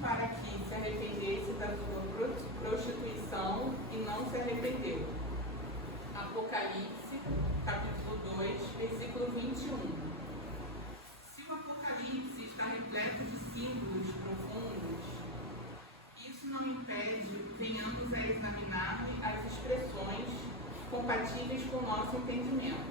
para que se arrependesse da sua prostituição e não se arrependeu. Apocalipse, capítulo 2, versículo 21. Se o Apocalipse está repleto de símbolos profundos, isso não impede que venhamos a examinar as expressões compatíveis com o nosso entendimento,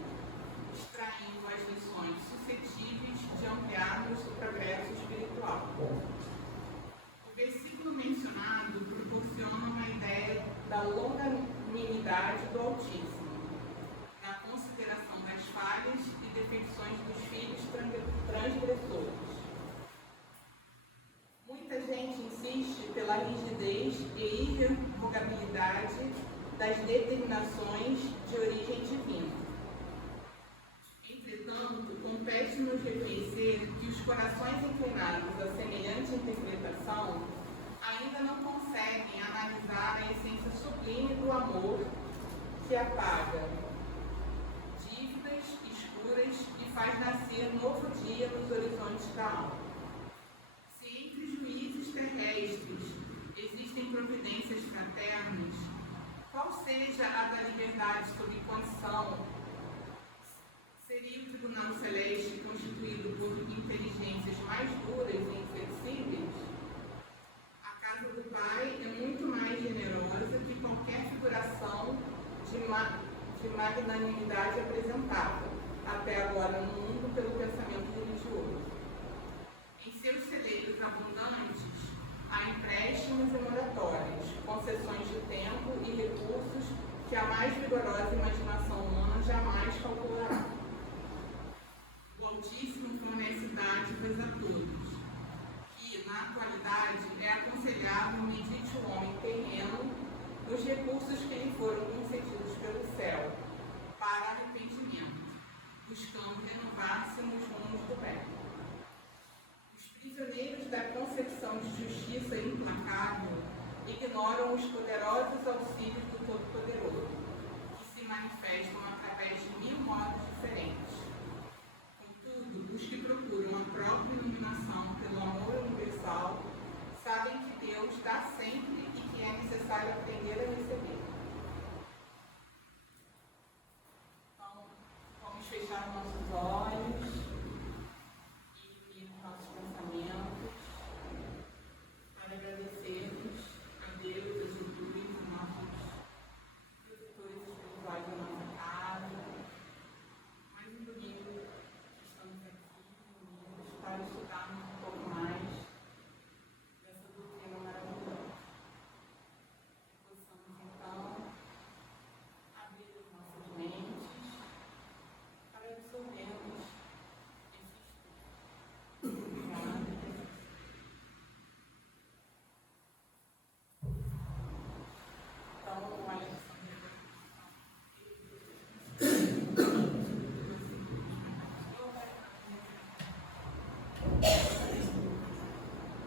extraindo as lições suscetíveis de ampliarmos o progresso espiritual. O versículo mencionado proporciona uma ideia da longanimidade do Altíssimo, na consideração das falhas e defecções dos filhos transgressores. Muita gente insiste pela rigidez e irrevogabilidade das determinações de origem divina. Entretanto, compete-nos reconhecer que os corações inclinados a semelhante interpretação ainda não conseguem analisar a essência sublime do amor que apaga dívidas escuras e faz nascer novo dia nos horizontes da alma. Se entre juízes terrestres existem providências fraternas, qual seja a da liberdade sob condição, seria o tribunal celeste constituído por inteligências mais duras e inflexíveis? A casa do Pai é muito mais generosa que qualquer figuração de magnanimidade apresentada até agora no mundo pelo pensamento religioso. Em seus celeiros abundantes, há empréstimos e moratórios, concessões de tempo e recursos que a mais vigorosa imaginação humana jamais calculará. O Altíssimo fornece dádivas a todos, e, na atualidade, é aconselhável medite o homem terreno nos recursos que lhe foram concedidos pelo céu, para arrependimento, buscando renovar-se nos rumos do bem. Os prisioneiros da concepção de justiça implacável ignoram os poderosos auxílios do Todo-Poderoso, que se manifestam através de 1000 modos diferentes. Contudo, os que procuram a própria iluminação pelo amor universal sabem que Deus dá sempre e que é necessário aprender a receber. Então, vamos fechar nossos olhos e unir nossos pensamentos para agradecermos a Deus, a Jesus, os nossos protetores espirituais da nossa casa. Mais um domingo que estamos aqui unidos para estudarmos um pouco mais dessa doutrina maravilhosa. Possamos então abrir as nossas mentes para absorvermos esse estudo. Obrigada. Então, olha só.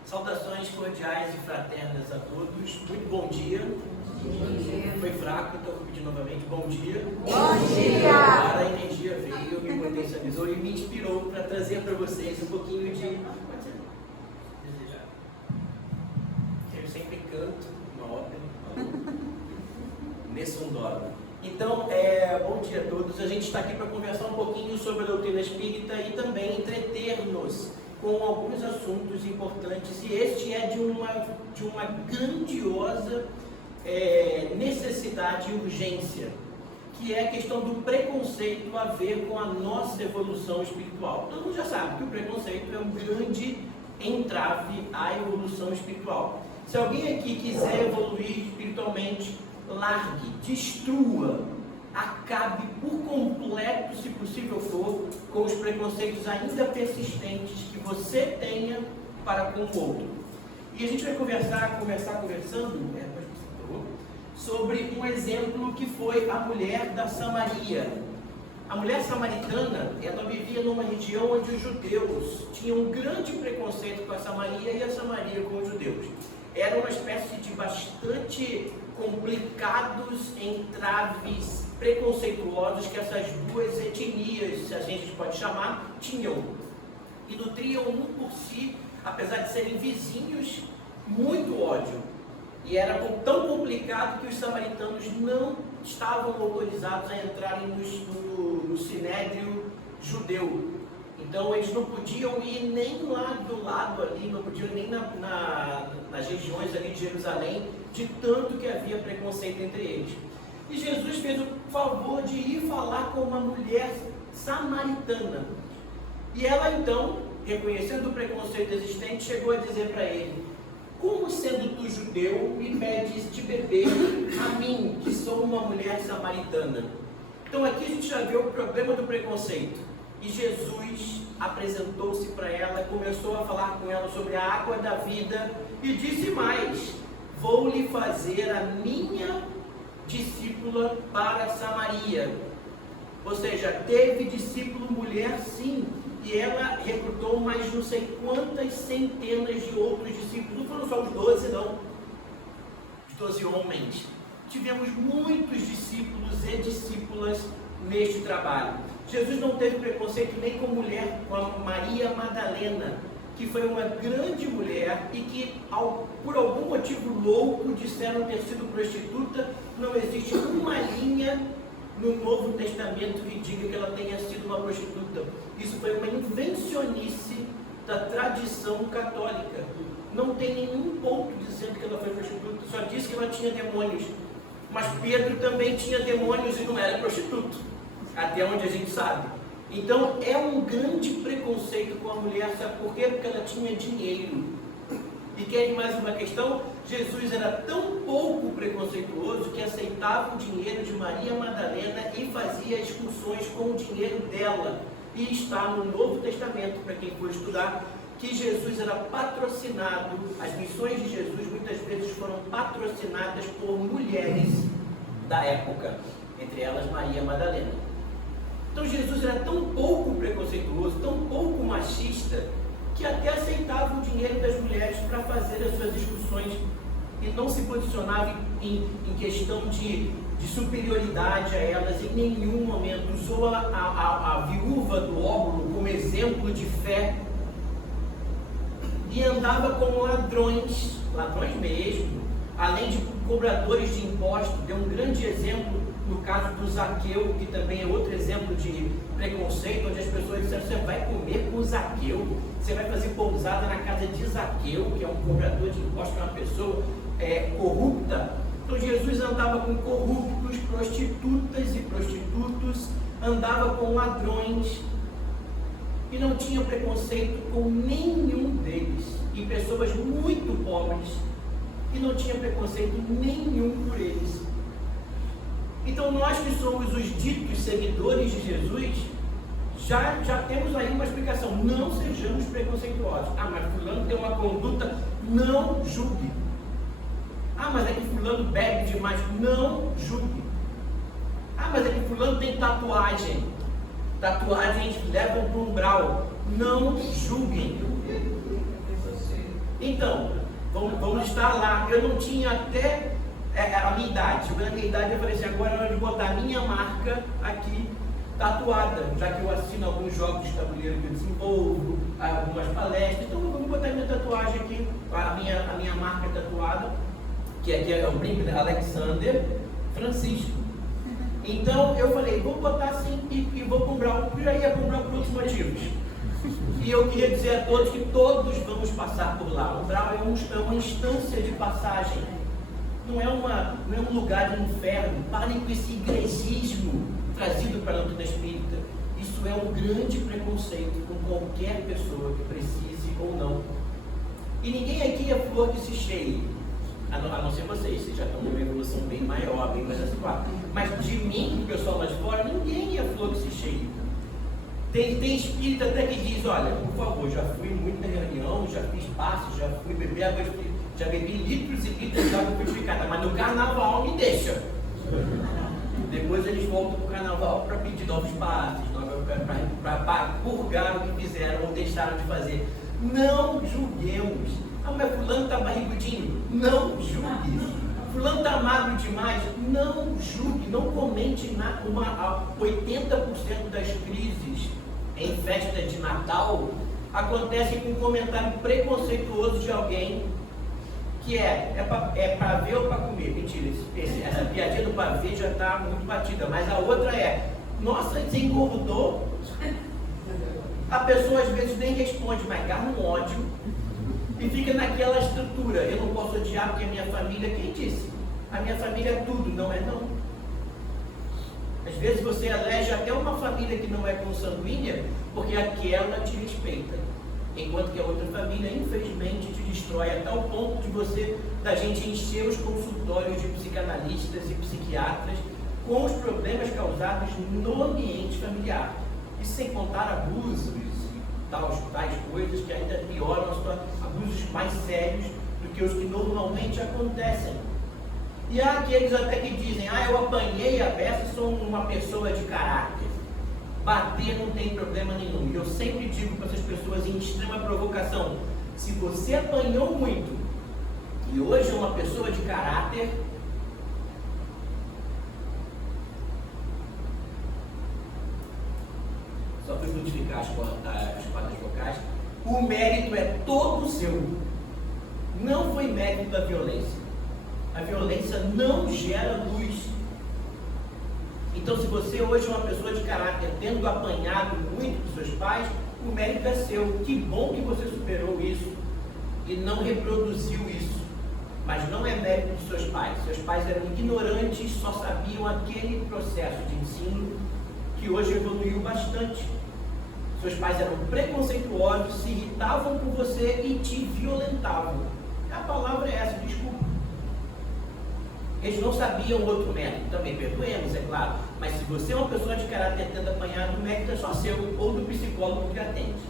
Saudações cordiais e fraternas a todos. Muito bom dia. Foi fraco, então vou pedir novamente bom dia. Bom dia! Agora a energia veio, me potencializou e me inspirou para trazer para vocês um pouquinho de... Pode ser? Desejar. Eu sempre canto uma ópera. Nessundora. Então, bom dia a todos. A gente está aqui para conversar um pouquinho sobre a doutrina espírita e também entreter-nos com alguns assuntos importantes, e este é de uma grandiosa necessidade e urgência, que é a questão do preconceito a ver com a nossa evolução espiritual. Todo mundo já sabe que o preconceito é um grande entrave à evolução espiritual. Se alguém aqui quiser evoluir espiritualmente, largue, destrua, acabe por completo, se possível for, com os preconceitos ainda persistentes que você tenha para com o outro. E a gente vai conversando sobre um exemplo que foi a mulher da Samaria. A mulher samaritana, ela vivia numa região onde os judeus tinham um grande preconceito com a Samaria e a Samaria com os judeus. Era uma espécie de bastante complicados entraves preconceituosos que essas duas etnias, se a gente pode chamar, tinham. E nutriam um por si, apesar de serem vizinhos, muito ódio. E era tão complicado que os samaritanos não estavam autorizados a entrarem no sinédrio judeu. Então eles não podiam ir nem lá do lado ali, não podiam nem nas regiões ali de Jerusalém, de tanto que havia preconceito entre eles. E Jesus fez o favor de ir falar com uma mulher samaritana. E ela então, reconhecendo o preconceito existente, chegou a dizer para ele: como sendo tu judeu, me pedes de beber a mim, que sou uma mulher samaritana? Então aqui a gente já vê o problema do preconceito. E Jesus apresentou-se para ela, começou a falar com ela sobre a água da vida e disse mais: vou lhe fazer a minha discípula para Samaria. Ou seja, teve discípulo mulher sim, e ela recrutou mais não sei quantas centenas de outros discípulos. Não foram só os 12 não, os 12 homens. Tivemos muitos discípulos e discípulas neste trabalho. Jesus não teve preconceito nem com mulher, com a Maria Madalena, que foi uma grande mulher e que, por algum motivo louco, disseram ter sido prostituta. Não existe uma linha no Novo Testamento que diga que ela tenha sido uma prostituta. Isso foi uma invencionice da tradição católica. Não tem nenhum ponto dizendo que ela foi prostituta, só diz que ela tinha demônios. Mas Pedro também tinha demônios e não era prostituto, até onde a gente sabe. Então é um grande preconceito com a mulher, sabe por quê? Porque ela tinha dinheiro. E quer mais uma questão? Jesus era tão pouco preconceituoso que aceitava o dinheiro de Maria Madalena e fazia excursões com o dinheiro dela. E está no Novo Testamento, para quem for estudar, que Jesus era patrocinado, as missões de Jesus muitas vezes foram patrocinadas por mulheres da época, entre elas Maria Madalena. Então Jesus era tão pouco preconceituoso, tão pouco machista, que até aceitava o dinheiro das mulheres para fazer as suas discussões e não se posicionava em questão de superioridade a elas em nenhum momento. Usou a viúva do óbolo como exemplo de fé e andava com ladrões mesmo, além de cobradores de impostos. Deu um grande exemplo no caso do Zaqueu, que também é outro exemplo de preconceito, onde as pessoas disseram: você vai comer com o Zaqueu, você vai fazer pousada na casa de Zaqueu, que é um cobrador de impostos, uma pessoa corrupta. Então Jesus andava com corruptos, prostitutas e prostitutos, andava com ladrões e não tinha preconceito com nenhum deles, e pessoas muito pobres, e não tinha preconceito nenhum por eles. Então nós que somos os ditos seguidores de Jesus, já temos aí uma explicação: não sejamos preconceituosos. Ah, mas fulano tem uma conduta, não julgue. Ah, mas é que fulano bebe demais, não julgue. Ah, mas é que fulano tem tatuagem, tatuagens levam para o umbral, não julguem. Então, vamos estar lá. Eu não tinha até a minha idade. Chegou na minha idade, eu falei assim: agora é hora de botar a minha marca aqui tatuada, já que eu assino alguns jogos de tabuleiro que eu desenvolvo, algumas palestras. Então vamos botar minha tatuagem aqui, a minha marca tatuada, que aqui é o brinco de Alexander Francisco. Então eu falei: vou botar assim e vou comprar. Eu já ia comprar por outros motivos. E eu queria dizer a todos que todos vamos passar por lá. O umbral é uma instância de passagem. Não é um lugar de inferno. Parem com esse igrejismo trazido para a doutrina espírita. Isso é um grande preconceito com qualquer pessoa que precise ou não. E ninguém aqui é flor que se cheie, a não ser vocês já estão numa evolução bem maior, bem mais adequada. Mas de mim, o pessoal lá de fora, ninguém é flor que se cheie. Tem espírito até que diz: olha, por favor, já fui muito na reunião, já fiz passos, já fui beber água, já bebi litros e litros de água purificada, mas no carnaval me deixa. Depois eles voltam para o carnaval para pedir novos passos, para purgar o que fizeram ou deixaram de fazer. Não julguemos. Ah, mas fulano está barrigudinho? Não julgue. Fulano está magro demais? Não julgue. Não comente nada. 80% das crises em festa de Natal acontecem com um comentário preconceituoso de alguém que é para ver ou para comer. Mentira, essa piadinha do para ver já está muito batida, mas a outra é, nossa, desengordou. A pessoa às vezes nem responde, mas garra um ódio e fica naquela estrutura. Eu não posso odiar porque a minha família, quem disse? A minha família é tudo, não é não. Às vezes você elege até uma família que não é consanguínea porque aquela te respeita, enquanto que a outra família infelizmente te destrói a tal ponto de da gente encher os consultórios de psicanalistas e psiquiatras com os problemas causados no ambiente familiar. Isso sem contar abusos e tais coisas que ainda pioram abusos mais sérios do que os que normalmente acontecem. E há aqueles até que dizem, eu apanhei a beça e sou uma pessoa de caráter. Bater não tem problema nenhum. E eu sempre digo para essas pessoas em extrema provocação, se você apanhou muito e hoje é uma pessoa de caráter, só para modificar as cordas vocais, o mérito é todo seu. Não foi mérito da violência. A violência não gera luz. Então, se você hoje é uma pessoa de caráter, tendo apanhado muito dos seus pais, o mérito é seu. Que bom que você superou isso e não reproduziu isso. Mas não é mérito dos seus pais. Seus pais eram ignorantes, só sabiam aquele processo de ensino que hoje evoluiu bastante. Seus pais eram preconceituosos, se irritavam com você e te violentavam. A palavra é essa, desculpa. Eles não sabiam outro método, também perdoemos, é claro. Mas se você é uma pessoa de caráter tendo apanhado, o mérito é só seu, ou do psicólogo que atende.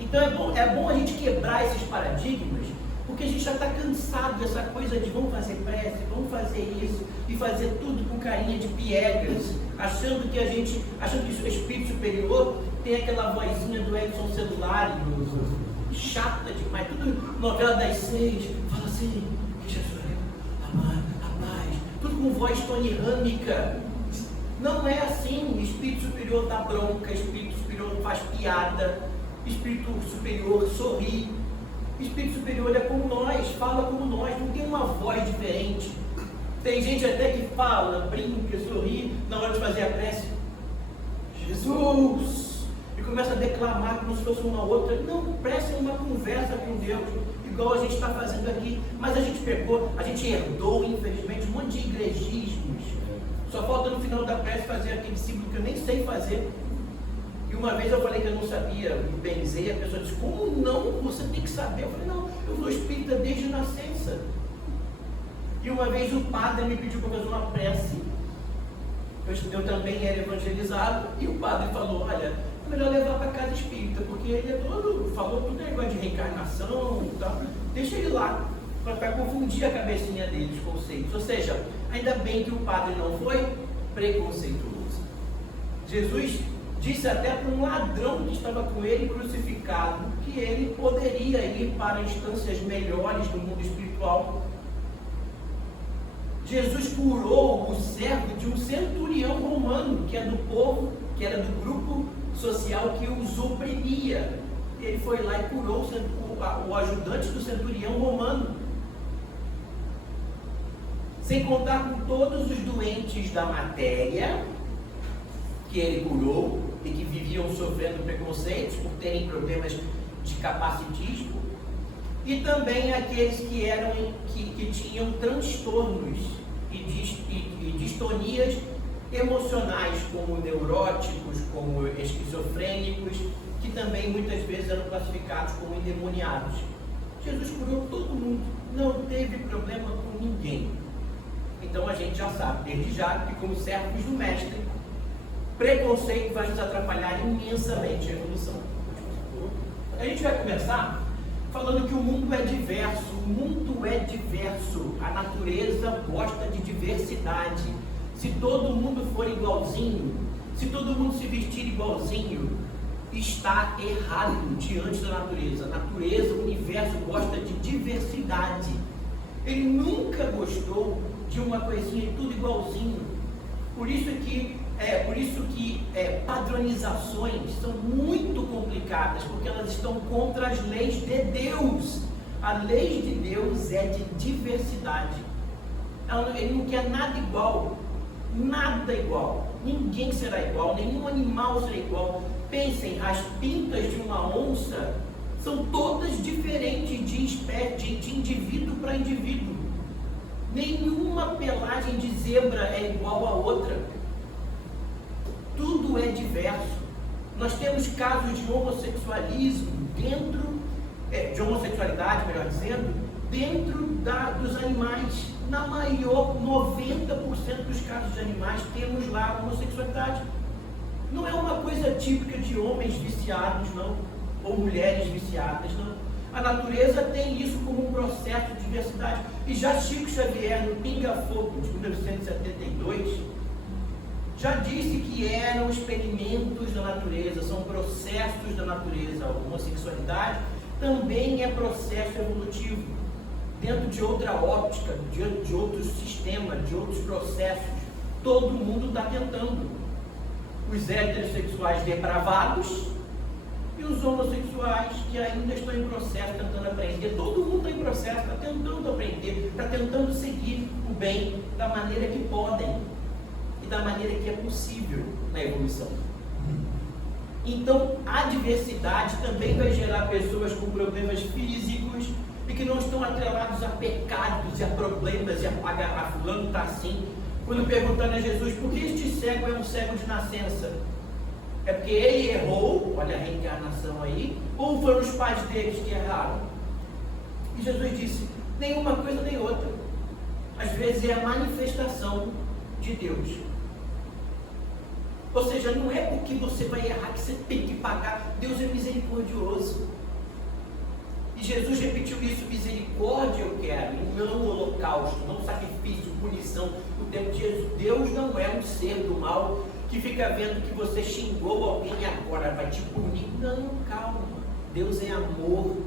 Então é bom a gente quebrar esses paradigmas, porque a gente já está cansado dessa coisa de vamos fazer prece, vamos fazer isso, e fazer tudo com carinha de piegas, achando que o espírito superior tem aquela vozinha do Edson celular, chata demais, tudo novela das 6, fala assim, que Jesus a paz, tudo com voz tonirâmica. Não é assim. O espírito superior dá bronca, espírito superior faz piada, espírito superior sorri, espírito superior é como nós, fala como nós, não tem uma voz diferente. Tem gente até que fala, brinca, sorri na hora de fazer a prece, Jesus, e começa a declamar como se fosse uma outra. Não, prece é uma conversa com Deus, igual a gente está fazendo aqui. Mas a gente pegou, a gente herdou, infelizmente, um monte de igrejismos. Só falta no final da prece fazer aquele símbolo que eu nem sei fazer. E uma vez eu falei que eu não sabia me benzer, e a pessoa disse, como não? Você tem que saber. Eu falei, não, eu sou espírita desde nascença. E uma vez o padre me pediu para fazer uma prece. Eu também era evangelizado, e o padre falou, olha, é melhor levar para casa espírita, porque ele falou tudo negócio de reencarnação e tal, deixa ele lá, para confundir a cabecinha dele, os conceitos. Ou seja, ainda bem que o padre não foi preconceituoso. Jesus disse até para um ladrão que estava com ele crucificado, que ele poderia ir para instâncias melhores do mundo espiritual. Jesus curou o servo de um centurião romano, que é do povo, que era do grupo social que os oprimia. Ele foi lá e curou o ajudante do centurião romano. Sem contar com todos os doentes da matéria que ele curou e que viviam sofrendo preconceitos por terem problemas de capacitismo, e também aqueles que tinham transtornos e distonias emocionais, como neuróticos, como esquizofrênicos, que também muitas vezes eram classificados como endemoniados. Jesus curou todo mundo, não teve problema com ninguém. Então a gente já sabe, desde já, que como servos do Mestre, preconceito vai nos atrapalhar imensamente a evolução. A gente vai começar falando que o mundo é diverso. O mundo é diverso. A natureza gosta de diversidade. Se todo mundo for igualzinho, se todo mundo se vestir igualzinho, está errado diante da natureza. A natureza, o universo gosta de diversidade. Ele nunca gostou de uma coisinha tudo igualzinho. Por isso que padronizações são muito complicadas, porque elas estão contra as leis de Deus. A lei de Deus é de diversidade. Ele não quer nada igual. Nada igual. Ninguém será igual. Nenhum animal será igual. Pensem, as pintas de uma onça são todas diferentes de espécie, de indivíduo para indivíduo. Nenhuma pelagem de zebra é igual a outra. Tudo é diverso. Nós temos casos de homossexualismo de homossexualidade, melhor dizendo, dentro dos animais. Na maior, 90% dos casos de animais temos lá homossexualidade. Não é uma coisa típica de homens viciados, não, ou mulheres viciadas, não. A natureza tem isso como um processo de diversidade. E já Chico Xavier, no Pinga Fogo, de 1972, já disse que eram experimentos da natureza, são processos da natureza. A homossexualidade também é processo evolutivo, dentro de outra óptica, de outro sistema, de outros processos. Todo mundo está tentando. Os heterossexuais depravados e os homossexuais que ainda estão em processo, tentando aprender. Todo mundo está em processo, está tentando aprender, está tentando seguir o bem da maneira que podem e da maneira que é possível na evolução. Então, a diversidade também vai gerar pessoas com problemas físicos e que não estão atrelados a pecados e a problemas e a fulano está assim. Quando perguntando a Jesus, por que este cego é um cego de nascença? É porque ele errou, olha a reencarnação aí, ou foram os pais deles que erraram? E Jesus disse, nenhuma coisa nem outra. Às vezes é a manifestação de Deus. Ou seja, não é porque você vai errar que você tem que pagar. Deus é misericordioso. E Jesus repetiu isso, misericórdia eu quero, e não holocausto, não sacrifício, punição. O tempo de Jesus, Deus não é um ser do mal que fica vendo que você xingou alguém e agora vai te punir. Não, calma. Deus é amor,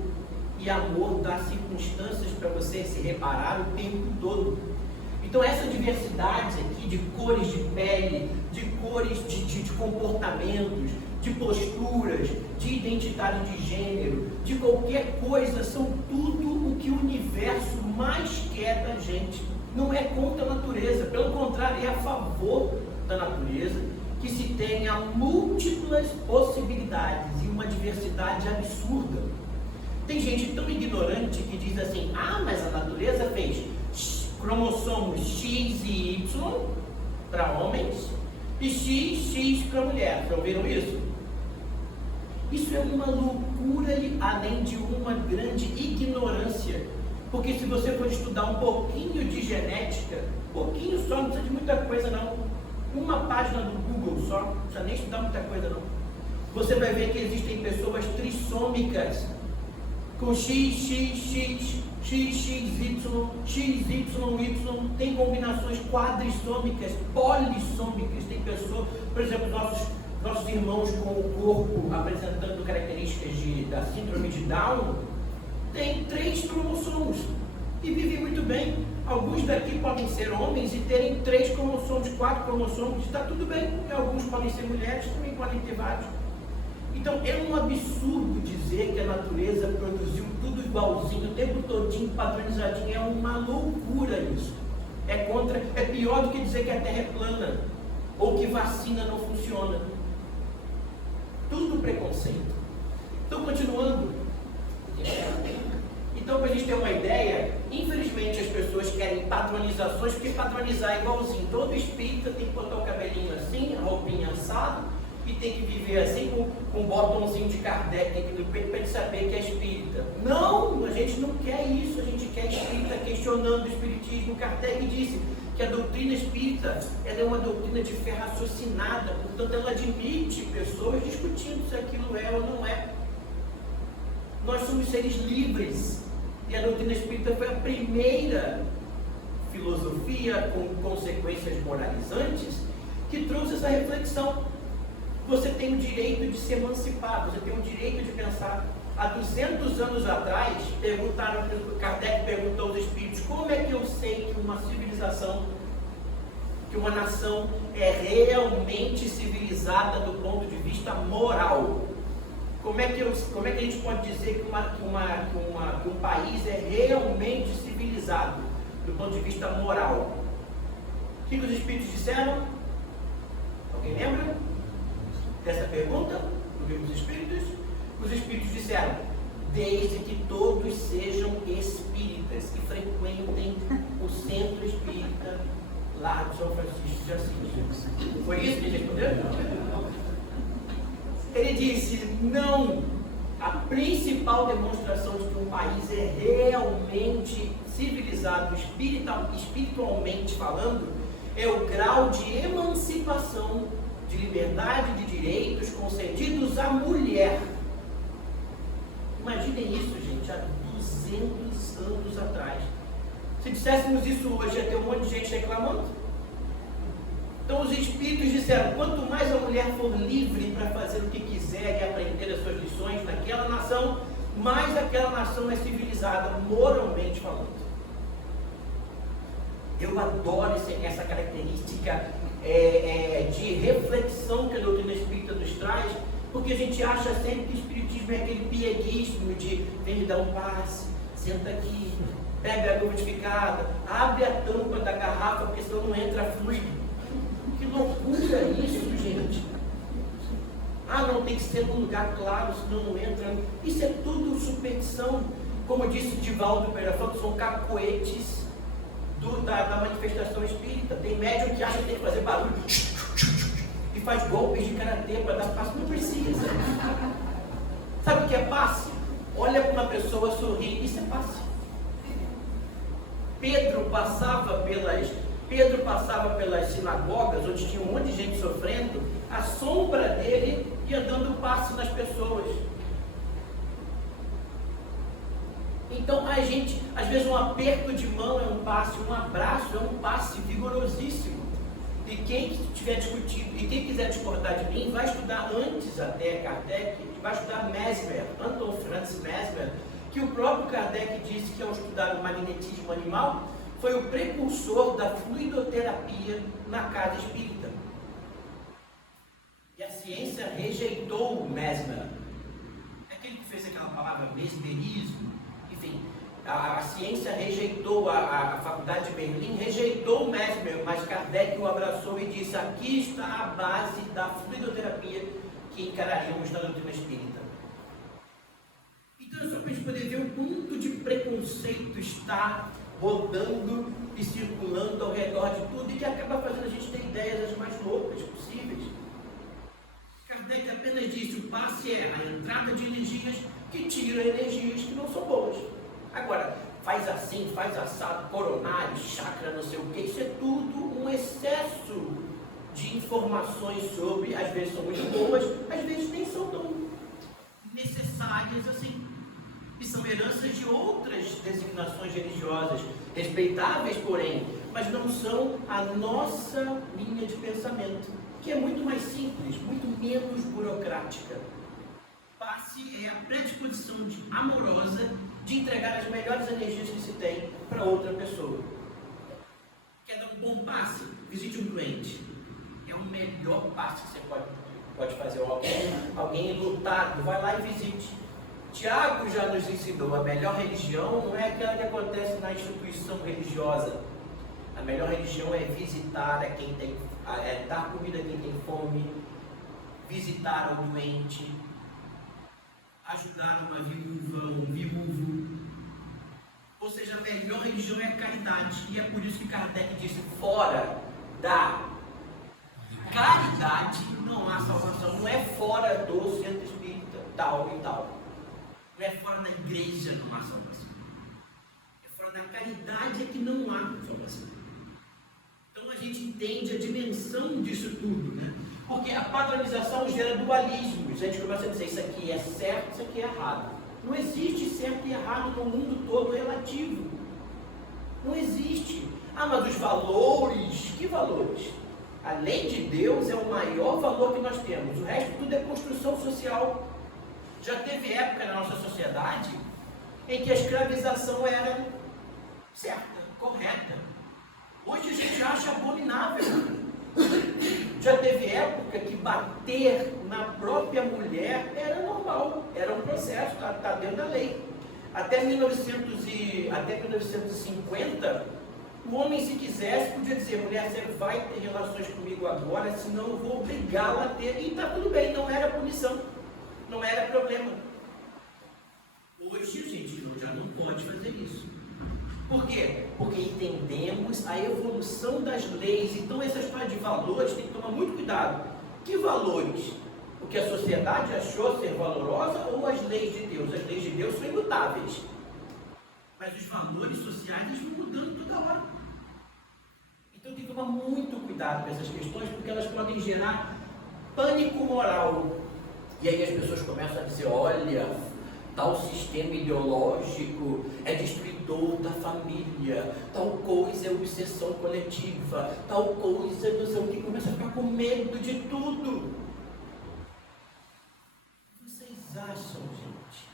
e amor dá circunstâncias para você se reparar o tempo todo. Então essa diversidade aqui de cores de pele, de cores de comportamentos, de posturas, de identidade de gênero, de qualquer coisa, são tudo o que o universo mais quer da gente. Não é contra a natureza, pelo contrário, é a favor da natureza, que se tenha múltiplas possibilidades e uma diversidade absurda. Tem gente tão ignorante que diz assim, mas a natureza fez cromossomos X e Y para homens e XX para mulher. Já ouviram isso? Isso é uma loucura além de uma grande ignorância. Porque se você for estudar um pouquinho de genética, pouquinho só, não precisa de muita coisa não. Uma página do Google só, não precisa nem estudar muita coisa não. Você vai ver que existem pessoas trissômicas, com XXX, XXY, XYY, tem combinações quadrissômicas, polissômicas. Tem pessoas, por exemplo, nossos irmãos com o corpo apresentando características da síndrome de Down, tem 3 cromossomos e vivem muito bem. Alguns daqui podem ser homens e terem 3 cromossomos, 4 cromossomos, está tudo bem. E alguns podem ser mulheres, também podem ter vários. Então é um absurdo dizer que a natureza produziu tudo igualzinho, o tempo todinho, padronizadinho. É uma loucura isso. É pior do que dizer que a Terra é plana ou que vacina não funciona. Tudo preconceito. Então, continuando. Então, para a gente ter uma ideia, infelizmente as pessoas querem padronizações, porque padronizar é igualzinho. Todo espírita tem que botar o cabelinho assim, a roupinha assada, e tem que viver assim com um botãozinho de Kardec aqui no peito para ele saber que é espírita. Não, a gente não quer isso, a gente quer espírita questionando o espiritismo. Kardec disse que a doutrina espírita ela é uma doutrina de fé raciocinada, portanto ela admite pessoas discutindo se aquilo é ou não é. Nós somos seres livres e a doutrina espírita foi a primeira filosofia com consequências moralizantes que trouxe essa reflexão. Você tem o direito de se emancipar, você tem o direito de pensar. Há 200 anos atrás, Kardec perguntou aos espíritos, como é que eu sei que uma civilização, que uma nação é realmente civilizada do ponto de vista moral? Como é que a gente pode dizer que um país é realmente civilizado do ponto de vista moral? O que os Espíritos disseram? Alguém lembra dessa pergunta do livro dos Espíritos? Os Espíritos disseram: desde que todos sejam espíritas e frequentem o centro espírita lá de São Francisco de Assis. Foi isso que ele respondeu? Ele disse: não, a principal demonstração de que um país é realmente civilizado, espiritualmente falando, é o grau de emancipação, de liberdade de direitos concedidos à mulher. Imaginem isso, gente, há 200 anos atrás. Se disséssemos isso hoje, ia ter um monte de gente reclamando. Então os Espíritos disseram: quanto mais a mulher for livre para fazer o que quiser e aprender as suas lições naquela nação, mais aquela nação é civilizada, moralmente falando. Eu adoro essa característica de reflexão que a doutrina espírita nos traz, porque a gente acha sempre que o espiritismo é aquele pieguismo de vem me dar um passe, senta aqui, pega a água modificada, abre a tampa da garrafa, porque senão não entra fluido. Que loucura isso, gente! Ah, não, tem que ser num lugar claro, senão não entra. Isso é tudo superstição. Como disse Divaldo Pereira Franco, são cacoetes da manifestação espírita. Tem médium que acha que tem que fazer barulho e faz golpes de karatê para dar passe. Não precisa. Sabe o que é passe? Olha para uma pessoa sorrir, isso é passe. Pedro passava pelas sinagogas, onde tinha um monte de gente sofrendo, a sombra dele ia dando passe nas pessoas. Então a gente, às vezes um aperto de mão é um passe, um abraço é um passe vigorosíssimo. E quem estiver discutindo, e quem quiser discordar de mim, vai estudar antes até Kardec, vai estudar Mesmer, Anton Franz Mesmer, que o próprio Kardec disse que ao estudar o magnetismo animal, foi o precursor da fluidoterapia na casa espírita. E a ciência rejeitou o Mesmer. É aquele que fez aquela palavra mesmerismo. Enfim, a ciência rejeitou, a faculdade de Berlim rejeitou o Mesmer, mas Kardec o abraçou e disse: aqui está a base da fluidoterapia que encararíamos na doutrina espírita. Então é só para a gente poder ver o quanto de preconceito está rodando e circulando ao redor de tudo e que acaba fazendo a gente ter ideias as mais loucas possíveis. Kardec apenas disse: o passe é a entrada de energias que tira energias que não são boas. Agora, faz assim, faz assado, coronário, chakra, não sei o que, isso é tudo um excesso de informações sobre, às vezes são muito boas, às vezes nem são tão necessárias assim. E são heranças de outras designações religiosas, respeitáveis, porém, mas não são a nossa linha de pensamento, que é muito mais simples, muito menos burocrática. Passe é a predisposição amorosa de entregar as melhores energias que se tem para outra pessoa. Quer dar um bom passe? Visite um doente. É o melhor passe que você pode fazer. Alguém lutado, vai lá e visite. Tiago já nos ensinou: a melhor religião não é aquela que acontece na instituição religiosa. A melhor religião é visitar a quem tem, dar comida a quem tem fome, visitar o doente, ajudar uma viúva, um viúvo. Ou seja, a melhor religião é a caridade. E é por isso que Kardec disse: fora da caridade não há salvação. Não é fora do centro espírita tal e tal. Não é fora da igreja não há salvação. É fora da caridade é que não há salvação. Então a gente entende a dimensão disso tudo, né? Porque a padronização gera dualismos. A gente começa a dizer: isso aqui é certo, isso aqui é errado. Não existe certo e errado no mundo todo relativo. Não existe. Ah, mas os valores, que valores? A lei de Deus é o maior valor que nós temos. O resto tudo é construção social. Já teve época na nossa sociedade em que a escravização era certa, correta. Hoje a gente acha abominável. Já teve época que bater na própria mulher era normal, era um processo, está dentro da lei. Até 1950, o homem, se quisesse, podia dizer: mulher, você vai ter relações comigo agora, senão eu vou obrigá-la a ter. E está tudo bem, não era punição, não era problema. Hoje a gente já não pode fazer isso. Por quê? Porque entendemos a evolução das leis. Então essa história de valores tem que tomar muito cuidado. Que valores? O que a sociedade achou ser valorosa ou as leis de Deus? As leis de Deus são imutáveis. Mas os valores sociais eles vão mudando toda hora. Então tem que tomar muito cuidado com essas questões, porque elas podem gerar pânico moral. E aí as pessoas começam a dizer: olha, tal sistema ideológico é destruidor da família, tal coisa é obsessão coletiva, tal coisa não sei o que, começa a ficar com medo de tudo. Vocês acham, gente,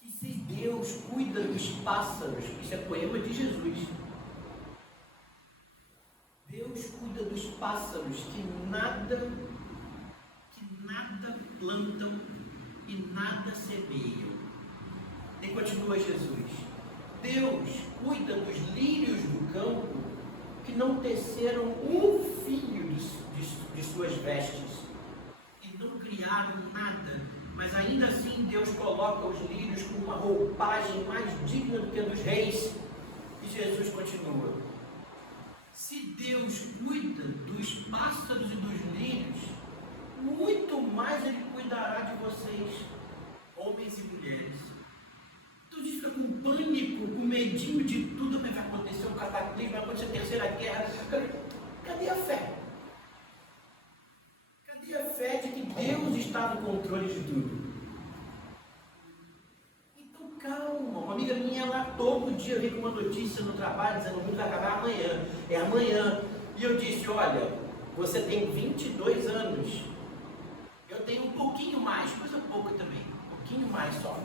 que se Deus cuida dos pássaros, isso é poema de Jesus, Deus cuida dos pássaros que nada plantam e nada semeiam. E continua Jesus: Deus cuida dos lírios do campo que não teceram um fio de suas vestes e não criaram nada, mas ainda assim Deus coloca os lírios com uma roupagem mais digna do que a dos reis. E Jesus continua: se Deus cuida dos pássaros e dos lírios, muito mais Ele cuidará de vocês, homens e mulheres. Então a gente fica com pânico, com medinho de tudo, mas vai acontecer um cataclismo, vai acontecer a terceira guerra. Cadê a fé? Cadê a fé de que Deus está no controle de tudo? Então calma. Uma amiga minha, ela todo dia vem com uma notícia no trabalho, dizendo: o mundo vai acabar amanhã, é amanhã. E eu disse: olha, você tem 22 anos, eu tenho um pouquinho mais, coisa pouca também, um pouquinho mais só.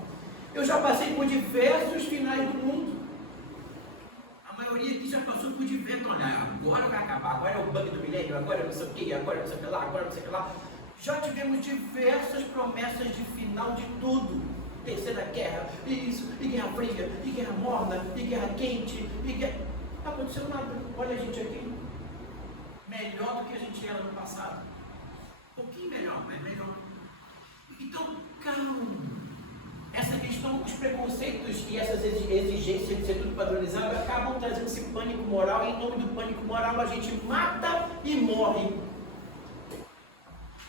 Eu já passei por diversos finais do mundo. A maioria aqui já passou por diversos. Olha, agora vai acabar, agora é o bug do milênio, agora não sei o que, agora não sei o que lá, agora não sei o que lá. Já tivemos diversas promessas de final de tudo. Terceira guerra, isso, e guerra fria, e guerra morna, e guerra quente, e guerra... Não aconteceu nada. Olha a gente aqui. Melhor do que a gente era no passado. Um pouquinho melhor, mas melhor. Então, calma. Essa questão, os preconceitos e essas exigências de ser tudo padronizado acabam trazendo esse pânico moral, e em nome do pânico moral a gente mata e morre.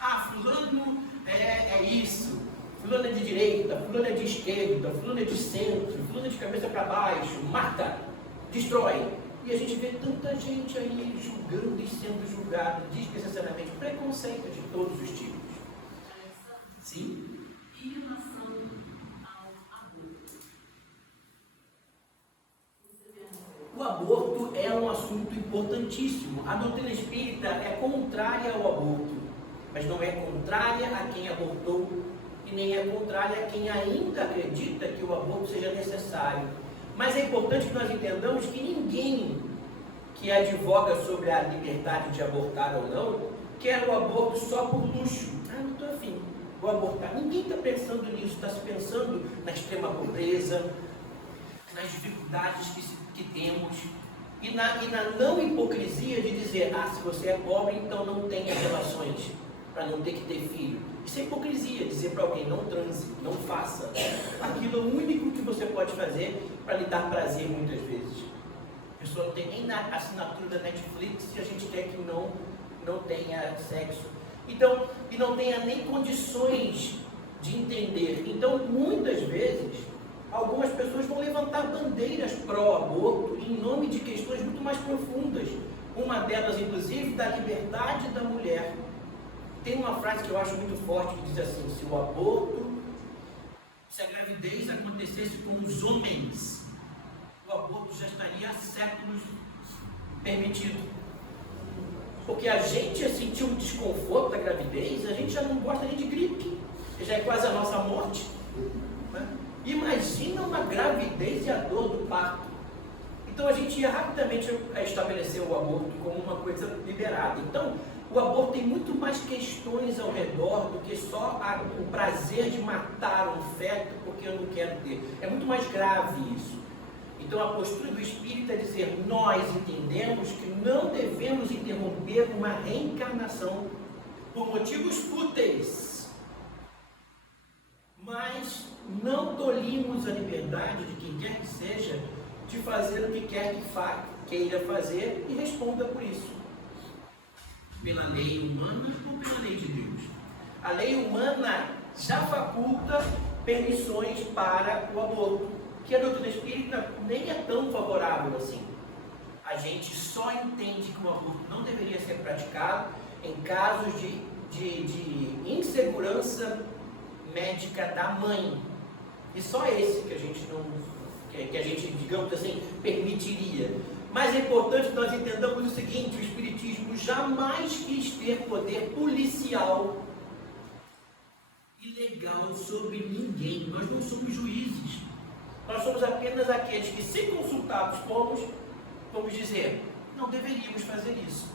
Ah, fulano é isso, fulano é de direita, fulano é de esquerda, fulano é de centro, fulano é de cabeça para baixo, mata, destrói. E a gente vê tanta gente aí julgando e sendo julgado desnecessariamente, preconceito de todos os tipos. Sim? Em relação ao aborto, O aborto é um assunto importantíssimo. A doutrina espírita é contrária ao aborto, mas não é contrária a quem abortou e nem é contrária a quem ainda acredita que o aborto seja necessário. Mas é importante que nós entendamos que ninguém que advoga sobre a liberdade de abortar ou não quer o aborto só por luxo. Ah, não estou afim, vou abortar. Ninguém está pensando nisso, está se pensando na extrema pobreza, nas dificuldades que temos e na não hipocrisia de dizer: ah, se você é pobre, então não tenha relações, para não ter que ter filho. Isso é hipocrisia, dizer para alguém: não transe, não faça. Aquilo é o único que você pode fazer para lhe dar prazer muitas vezes. A pessoa não tem nem na assinatura da Netflix se a gente quer que não tenha sexo. Então, e não tenha nem condições de entender. Então, muitas vezes, algumas pessoas vão levantar bandeiras pró-aborto em nome de questões muito mais profundas. Uma delas, inclusive, da liberdade da mulher. Tem uma frase que eu acho muito forte que diz assim: se a gravidez acontecesse com os homens, o aborto já estaria há séculos permitido. Porque a gente ia sentir um desconforto da gravidez, a gente já não gosta nem de gripe, já é quase a nossa morte. Né? Imagina uma gravidez e a dor do parto. Então a gente ia rapidamente estabelecer o aborto como uma coisa liberada. Então o aborto tem muito mais questões ao redor do que só o prazer de matar um feto porque eu não quero ter. É muito mais grave isso. Então a postura do espírita é dizer: nós entendemos que não devemos interromper uma reencarnação por motivos fúteis, mas não tolimos a liberdade de quem quer que seja de fazer o que quer que queira fazer e responda por isso. Pela lei humana ou pela lei de Deus? A lei humana já faculta permissões para o aborto, que a doutrina espírita nem é tão favorável assim. A gente só entende que o aborto não deveria ser praticado em casos de insegurança médica da mãe. E só esse que a gente não, que a gente, digamos assim, permitiria. Mas é importante que nós entendamos o seguinte: o Espiritismo jamais quis ter poder policial e legal sobre ninguém. Nós não somos juízes. Nós somos apenas aqueles que, se consultados vamos dizer, não deveríamos fazer isso.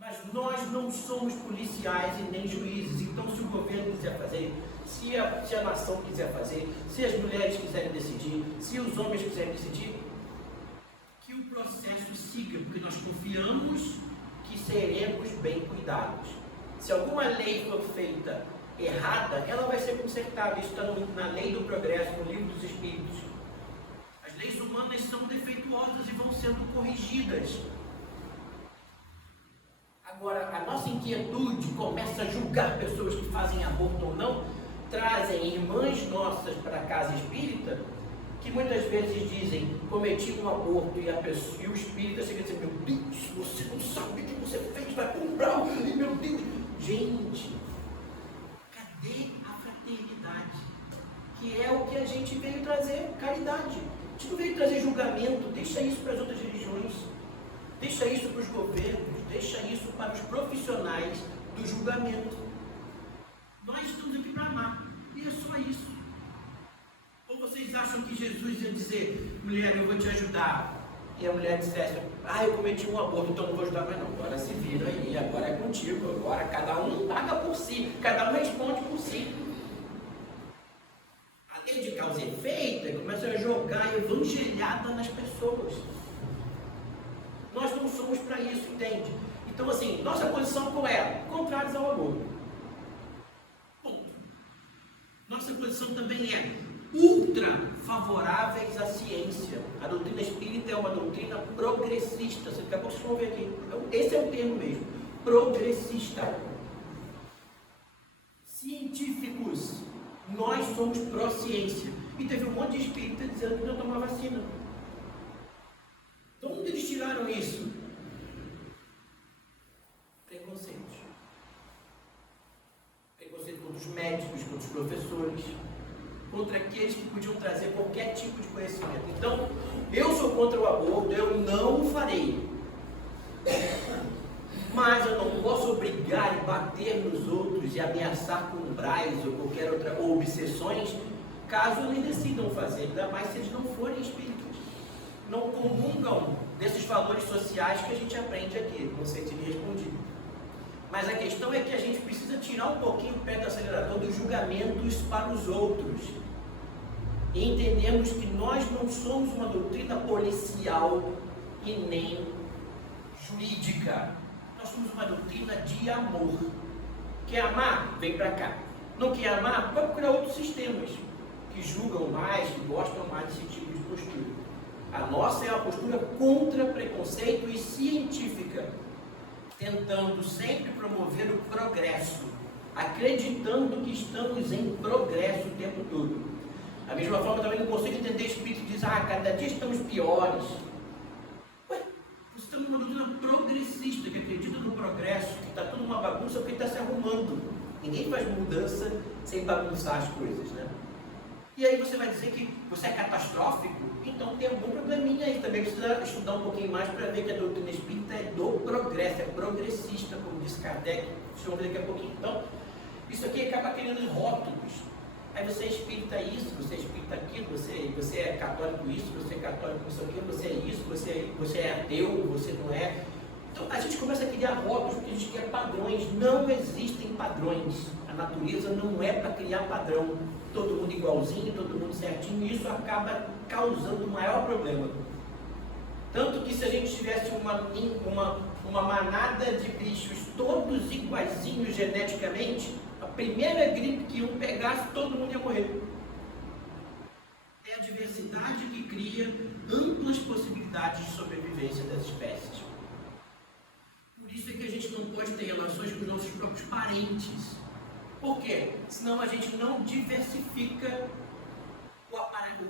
Mas nós não somos policiais e nem juízes. Então, se o governo quiser fazer, se a nação quiser fazer, se as mulheres quiserem decidir, se os homens quiserem decidir, que o processo siga, porque nós confiamos que seremos bem cuidados. Se alguma lei for feita errada, ela vai ser consertada. Isso está na lei do progresso, no livro dos Espíritos. As leis humanas são defeituosas e vão sendo corrigidas. Agora, a nossa inquietude começa a julgar pessoas que fazem aborto ou não, trazem irmãs nossas para a casa espírita, que muitas vezes dizem: cometi um aborto, e o espírita chega a dizer: meu Deus, você não sabe o que você fez, vai comprar, e meu Deus. Gente, cadê a fraternidade? Que é o que a gente veio trazer, caridade. A gente não veio trazer julgamento. Deixa isso para as outras religiões, deixa isso para os governos, deixa isso para os profissionais do julgamento. Nós estamos aqui para amar, e é só isso. Ou vocês acham que Jesus ia dizer: mulher, eu vou te ajudar, e a mulher dissesse: eu cometi um aborto, então não vou ajudar mais não, agora se vira aí, agora é contigo, agora cada um paga por si, cada um responde por si. A lei de causa e efeito começa a jogar evangelhada nas pessoas. Nós não somos para isso, entende? Então assim, nossa posição qual é? Contrários ao aborto. Ponto. Nossa posição também é ultra favoráveis à ciência. A doutrina espírita é uma doutrina progressista. Daqui a pouco vocês vão ver aqui. Esse é o termo mesmo. Progressista. Científicos. Nós somos pró-ciência. E teve um monte de espírita dizendo que não tomava vacina. Então, onde eles tiraram isso? Preconceitos. Preconceito contra os médicos, contra os professores, contra aqueles que podiam trazer qualquer tipo de conhecimento. Então, eu sou contra o aborto, eu não o farei. Mas eu não posso obrigar e bater nos outros e ameaçar com umbrais ou qualquer outra, ou obsessões, caso eles decidam fazer, ainda mais se eles não forem espíritas. Não comungam desses valores sociais que a gente aprende aqui. Não sei se me respondi. Mas a questão é que a gente precisa tirar um pouquinho o pé do acelerador dos julgamentos para os outros. E entendemos que nós não somos uma doutrina policial e nem jurídica. Nós somos uma doutrina de amor. Quer amar? Vem para cá. Não quer amar? Vai procurar outros sistemas que julgam mais, que gostam mais desse tipo de postura. A nossa é uma postura contra preconceito e científica, tentando sempre promover o progresso, acreditando que estamos em progresso o tempo todo. Da mesma forma, também não consigo entender espírito que diz: cada dia estamos piores. Ué, você está numa doutrina progressista, que acredita no progresso, que está tudo uma bagunça porque está se arrumando. Ninguém faz mudança sem bagunçar as coisas, né? E aí você vai dizer que você é catastrófico? Então tem algum probleminha aí. Também precisa estudar um pouquinho mais para ver que a doutrina espírita é do progresso, é progressista, como disse Kardec. Deixa eu ver daqui a pouquinho. Então, isso aqui acaba criando rótulos. Aí você é espírita isso, você é espírita aquilo, você é católico isso, você é católico não sei o quê, você é isso, você é ateu, você não é. Então a gente começa a criar rótulos porque a gente quer padrões. Não existem padrões. A natureza não é para criar padrão. Todo mundo igualzinho, todo mundo certinho, e isso acaba causando o maior problema. Tanto que se a gente tivesse uma manada de bichos todos iguaizinhos geneticamente, a primeira gripe que um pegasse, todo mundo ia morrer. É a diversidade que cria amplas possibilidades de sobrevivência das espécies. Por isso é que a gente não pode ter relações com os nossos próprios parentes. Por quê? Senão a gente não diversifica o aparelho,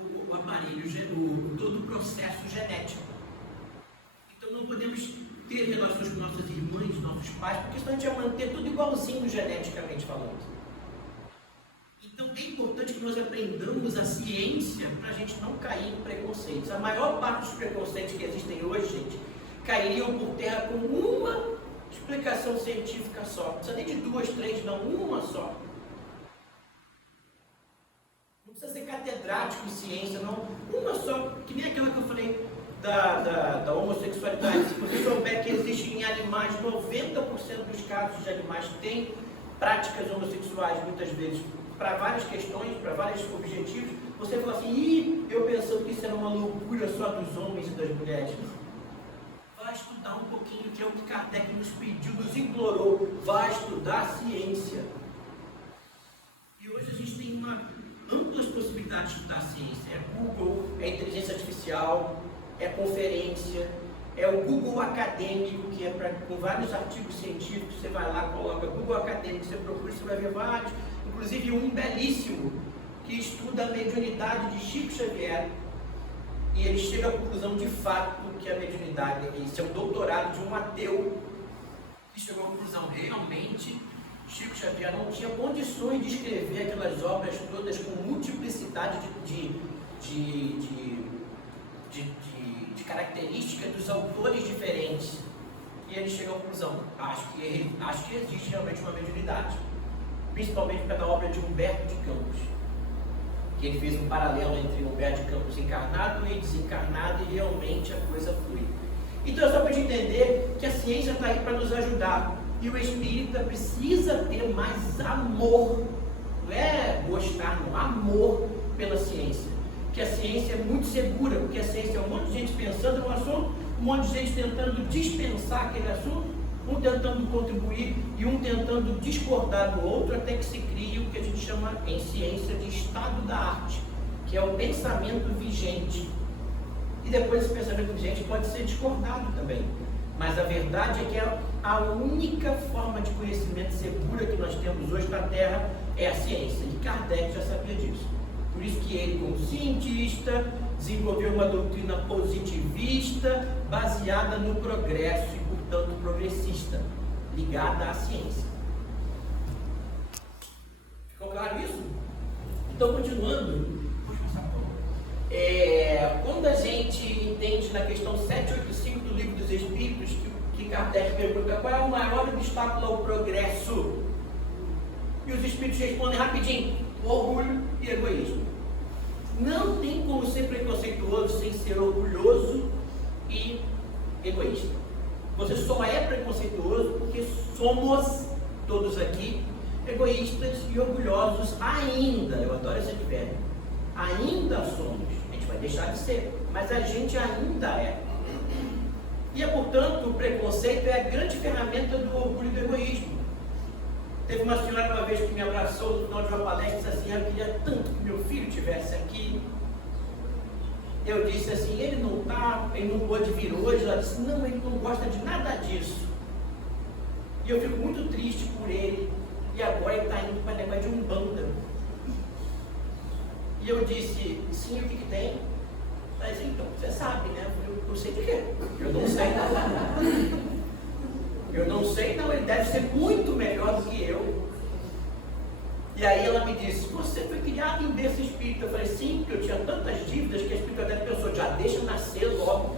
todo o processo genético. Então não podemos ter relações com nossas irmãs, nossos pais, porque senão a gente vai manter tudo igualzinho geneticamente falando. Então é importante que nós aprendamos a ciência para a gente não cair em preconceitos. A maior parte dos preconceitos que existem hoje, gente, cairiam por terra com uma explicação científica só. Não precisa nem de 2, 3, não, uma só. Não precisa ser catedrático em ciência, não. Uma só, que nem aquela que eu falei da homossexualidade. Se você souber que existe em animais, 90% dos casos de animais têm práticas homossexuais, muitas vezes, para várias questões, para vários objetivos, você fala assim, eu pensando que isso era uma loucura só dos homens e das mulheres. Vai estudar um pouquinho, que é o que Kardec nos pediu, nos implorou. Vai estudar ciência. E hoje a gente tem amplas possibilidades de estudar ciência. É Google, é inteligência artificial, é conferência, é o Google Acadêmico, que é com vários artigos científicos. Você vai lá, coloca Google Acadêmico, você procura, você vai ver vários, inclusive um belíssimo, que estuda a mediunidade de Chico Xavier. E ele chega à conclusão de fato que a mediunidade, isso é um doutorado de um ateu, que chegou à conclusão, realmente, Chico Xavier não tinha condições de escrever aquelas obras todas com multiplicidade de características dos autores diferentes. E ele chega à conclusão, acho que existe realmente uma mediunidade, principalmente pela obra de Humberto de Campos, que ele fez um paralelo entre Humberto de Campos encarnado e desencarnado, e realmente a coisa flui. Então é só para a gente entender que a ciência está aí para nos ajudar, e o espírita precisa ter mais amor, não é gostar, não, amor pela ciência, que a ciência é muito segura, porque a ciência é um monte de gente pensando no assunto, um monte de gente tentando dispensar aquele assunto, um tentando contribuir e um tentando discordar do outro, até que se crie o que a gente chama em ciência de estado da arte, que é o pensamento vigente. E depois esse pensamento vigente pode ser discordado também. Mas a verdade é que a única forma de conhecimento segura que nós temos hoje na Terra é a ciência. E Kardec já sabia disso. Por isso que ele, como cientista, desenvolveu uma doutrina positivista, baseada no progresso e, portanto, progressista, ligada à ciência. Ficou claro isso? Então, continuando, quando a gente entende na questão 785 do Livro dos Espíritos, que Kardec pergunta qual é o maior obstáculo ao progresso, e os Espíritos respondem rapidinho: orgulho e egoísmo. Não tem como ser preconceituoso sem ser orgulhoso e egoísta. Você só é preconceituoso porque somos, todos aqui, egoístas e orgulhosos ainda. Eu adoro esse advérbio. Ainda somos. A gente vai deixar de ser, mas a gente ainda é. E, portanto, o preconceito é a grande ferramenta do orgulho e do egoísmo. Teve uma senhora uma vez que me abraçou no final de uma palestra e disse assim: eu queria tanto que meu filho estivesse aqui. Eu disse assim: ele não está, ele não pôde vir hoje. Ela disse: não, ele não gosta de nada disso. E eu fico muito triste por ele. E agora ele está indo para o negócio de Umbanda. E eu disse: sim, o que tem? Ela disse: então, você sabe, né? Eu sei de quê? Eu não sei. Eu não sei, não, ele deve ser muito melhor do que eu. E aí ela me disse: você foi criado em berço espírita. Eu falei: sim, porque eu tinha tantas dívidas que a espírita pensou: já deixa nascer logo,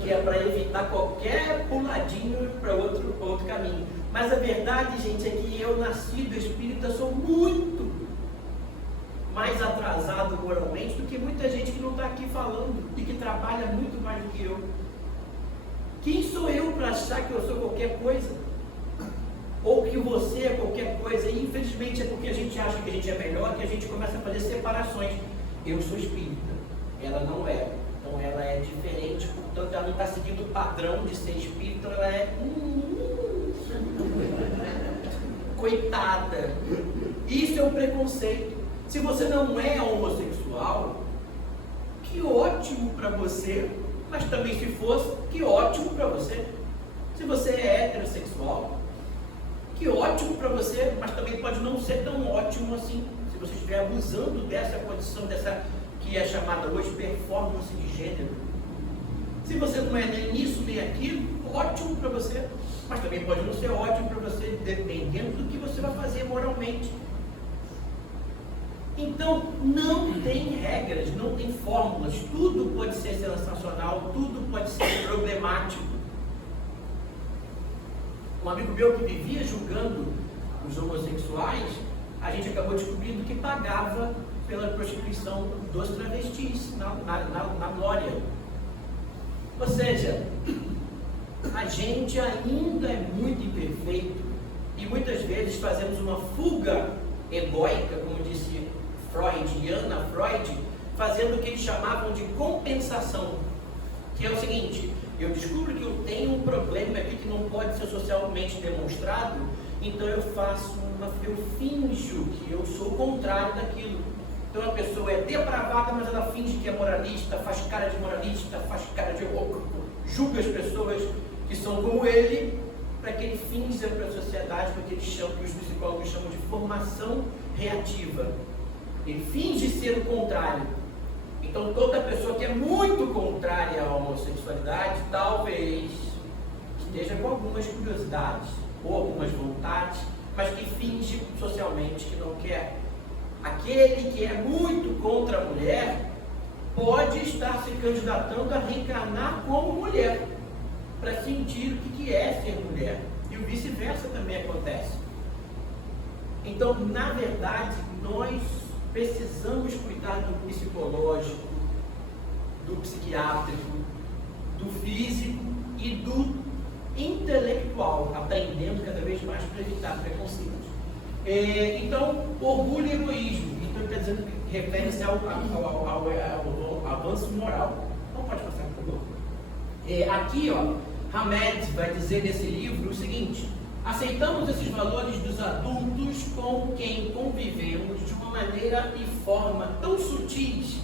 que é para evitar qualquer puladinho para outro caminho. Mas a verdade, gente, é que eu nasci do espírita, sou muito mais atrasado moralmente do que muita gente que não está aqui falando e que trabalha muito mais do que eu. Quem sou eu para achar que eu sou qualquer coisa? Ou que você é qualquer coisa? E infelizmente é porque a gente acha que a gente é melhor que a gente começa a fazer separações. Eu sou espírita, ela não é. Então ela é diferente, portanto ela não está seguindo o padrão de ser espírita, então ela é coitada. Isso é um preconceito. Se você não é homossexual, que ótimo para você, mas também se fosse, que ótimo para você. Se você é heterossexual, que ótimo para você, mas também pode não ser tão ótimo assim, se você estiver abusando dessa condição, dessa que é chamada hoje performance de gênero. Se você não é nem isso nem aquilo, ótimo para você, mas também pode não ser ótimo para você, dependendo do que você vai fazer moralmente. Então, não tem regras, não tem fórmulas, tudo pode ser sensacional, tudo pode ser problemático. Um amigo meu que vivia julgando os homossexuais, a gente acabou descobrindo que pagava pela prostituição dos travestis na glória. Ou seja, a gente ainda é muito imperfeito e muitas vezes fazemos uma fuga egóica, como disse Ana Freud, fazendo o que eles chamavam de compensação, que é o seguinte: eu descubro que eu tenho um problema aqui que não pode ser socialmente demonstrado, então eu finjo que eu sou o contrário daquilo. Então a pessoa é depravada, mas ela finge que é moralista, faz cara de moralista, faz cara de louco, julga as pessoas que são como ele, para que ele finja para a sociedade o que os psicólogos chamam de formação reativa. Ele finge ser o contrário. Então toda pessoa que é muito contrária à homossexualidade talvez esteja com algumas curiosidades ou algumas vontades, mas que finge socialmente que não quer. Aquele que é muito contra a mulher pode estar se candidatando a reencarnar como mulher, para sentir o que é ser mulher. E o vice-versa também acontece. Então, na verdade, nós precisamos cuidar do psicológico, do psiquiátrico, do físico e do intelectual, aprendendo cada vez mais para evitar preconceitos. Então, orgulho e egoísmo, então está dizendo que refere-se ao avanço moral. Então pode passar, por favor. Aqui, Hamed vai dizer nesse livro o seguinte: aceitamos esses valores dos adultos com quem convivemos de uma maneira e forma tão sutis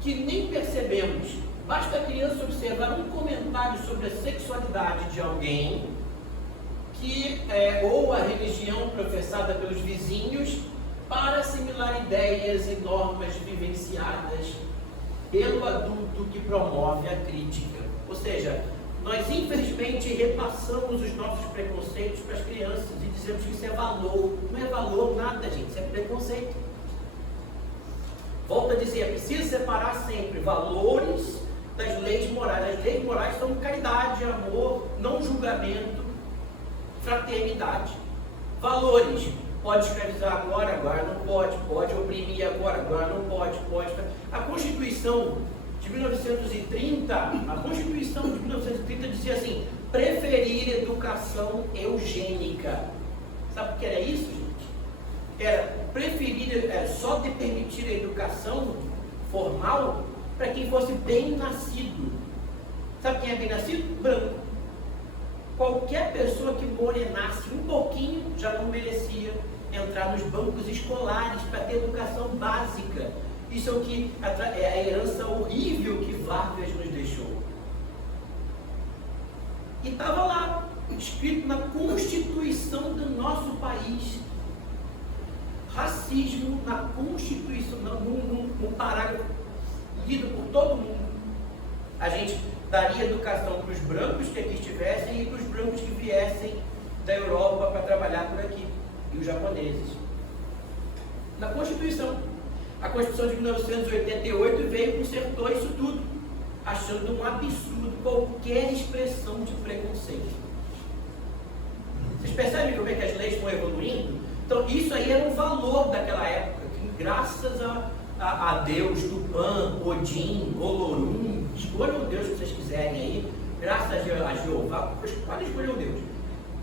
que nem percebemos. Basta a criança observar um comentário sobre a sexualidade de alguém ou a religião professada pelos vizinhos para assimilar ideias e normas vivenciadas pelo adulto que promove a crítica. Ou seja, nós infelizmente repassamos os nossos preconceitos para as crianças e dizemos que isso é valor. Não é valor nada, gente, isso é preconceito. Volto a dizer, é preciso separar sempre valores das leis morais. As leis morais são caridade, amor, não julgamento, fraternidade. Valores: pode escravizar agora não pode, pode oprimir agora não pode. A Constituição de 1930 dizia assim: preferir educação eugênica. Sabe o que era isso, gente? Era só de permitir a educação formal para quem fosse bem nascido. Sabe quem é bem nascido? Branco. Qualquer pessoa que morenasse um pouquinho já não merecia entrar nos bancos escolares para ter educação básica. Isso é o que é a herança horrível que Vargas nos deixou. E estava lá, escrito na Constituição do nosso país. Racismo na Constituição, num parágrafo lido por todo mundo. A gente daria educação para os brancos que aqui estivessem e para os brancos que viessem da Europa para trabalhar por aqui, e os japoneses. Na Constituição. A Constituição de 1988 veio e consertou isso tudo, achando um absurdo qualquer expressão de preconceito. Vocês percebem como é que as leis estão evoluindo? Então, isso aí era um valor daquela época, que Graças a Deus, Tupã, Odin, Olorum, escolham o Deus que vocês quiserem aí, graças a Jeová, podem escolher o Deus.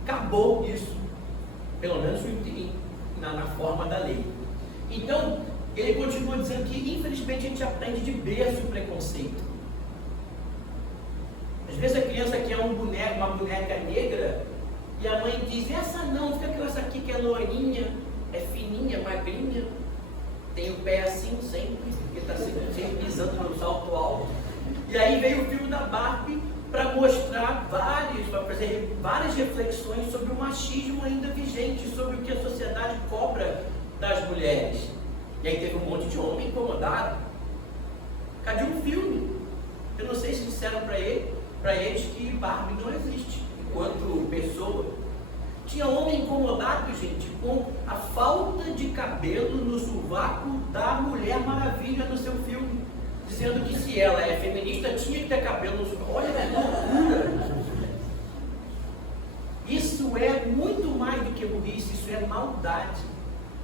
Acabou isso, pelo menos na forma da lei. Então, ele continua dizendo que, infelizmente, a gente aprende de berço o preconceito. Às vezes a criança quer uma boneca negra, e a mãe diz, essa não, fica com essa aqui que é loirinha, é fininha, magrinha, tem o pé assim sempre, porque está sempre pisando no salto alto. E aí veio o filme da Barbie para mostrar para fazer várias reflexões sobre o machismo ainda vigente, sobre o que a sociedade cobra das mulheres. E aí teve um monte de homem incomodado. Cadê um filme? Eu não sei se disseram para eles que Barbie não existe enquanto pessoa. Tinha homem incomodado, gente, com a falta de cabelo no sovaco da Mulher Maravilha no seu filme, dizendo que se ela é feminista tinha que ter cabelo no sovaco. Olha que loucura! Isso é muito mais do que burrice, isso é maldade.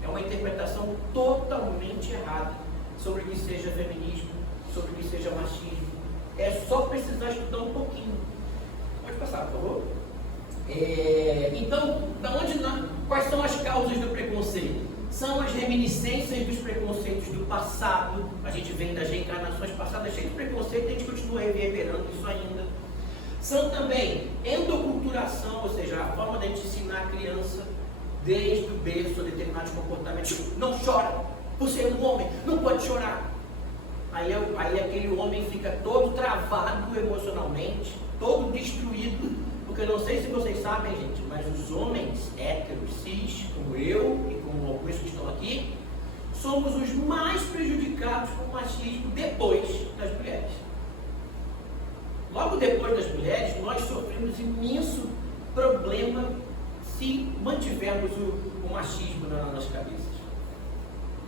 É uma interpretação totalmente errada sobre o que seja feminismo, sobre o que seja machismo. É só precisar estudar um pouquinho. Pode passar, por favor. Então, quais são as causas do preconceito? São as reminiscências dos preconceitos do passado. A gente vem das reencarnações passadas cheio de preconceito, a gente continua reverberando isso ainda. São também endoculturação, ou seja, a forma de a gente ensinar a criança desde o berço a determinados comportamentos. Não chora, você é um homem, não pode chorar. Aí aquele homem fica todo travado emocionalmente, todo destruído, porque eu não sei se vocês sabem, gente, mas os homens héteros, cis, como eu e como alguns que estão aqui, somos os mais prejudicados com o machismo depois das mulheres. Logo depois das mulheres, nós sofremos imenso problema se mantivermos o machismo nas nossas cabeças.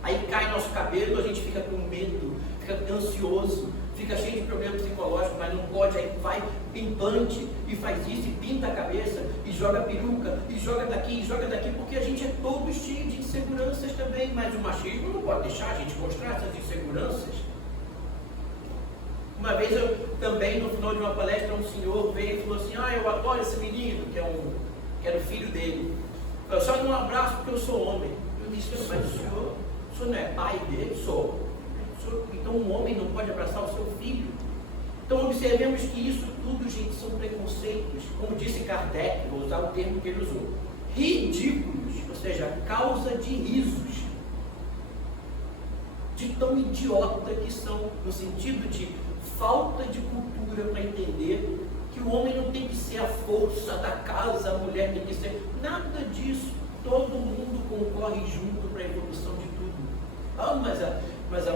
Aí cai nosso cabelo, a gente fica com medo, fica ansioso, fica cheio de problemas psicológicos, mas não pode, aí vai implante e faz isso, e pinta a cabeça, e joga peruca, e joga daqui, porque a gente é todo cheio de inseguranças também, mas o machismo não pode deixar a gente mostrar essas inseguranças. Uma vez eu também, no final de uma palestra, um senhor veio e falou assim, eu adoro esse menino, que era o filho dele. Eu só dou um abraço porque eu sou homem. Eu disse, mas o senhor não é pai dele? Sou. Então um homem não pode abraçar o seu filho. Então observemos que isso tudo, gente, são preconceitos, como disse Kardec, vou usar o termo que ele usou, ridículos, ou seja, causa de risos, de tão idiota que são, no sentido de falta de cultura para entender que o homem não tem que ser a força da casa, a mulher tem que ser, nada disso, todo mundo concorre junto para a evolução de tudo. Mas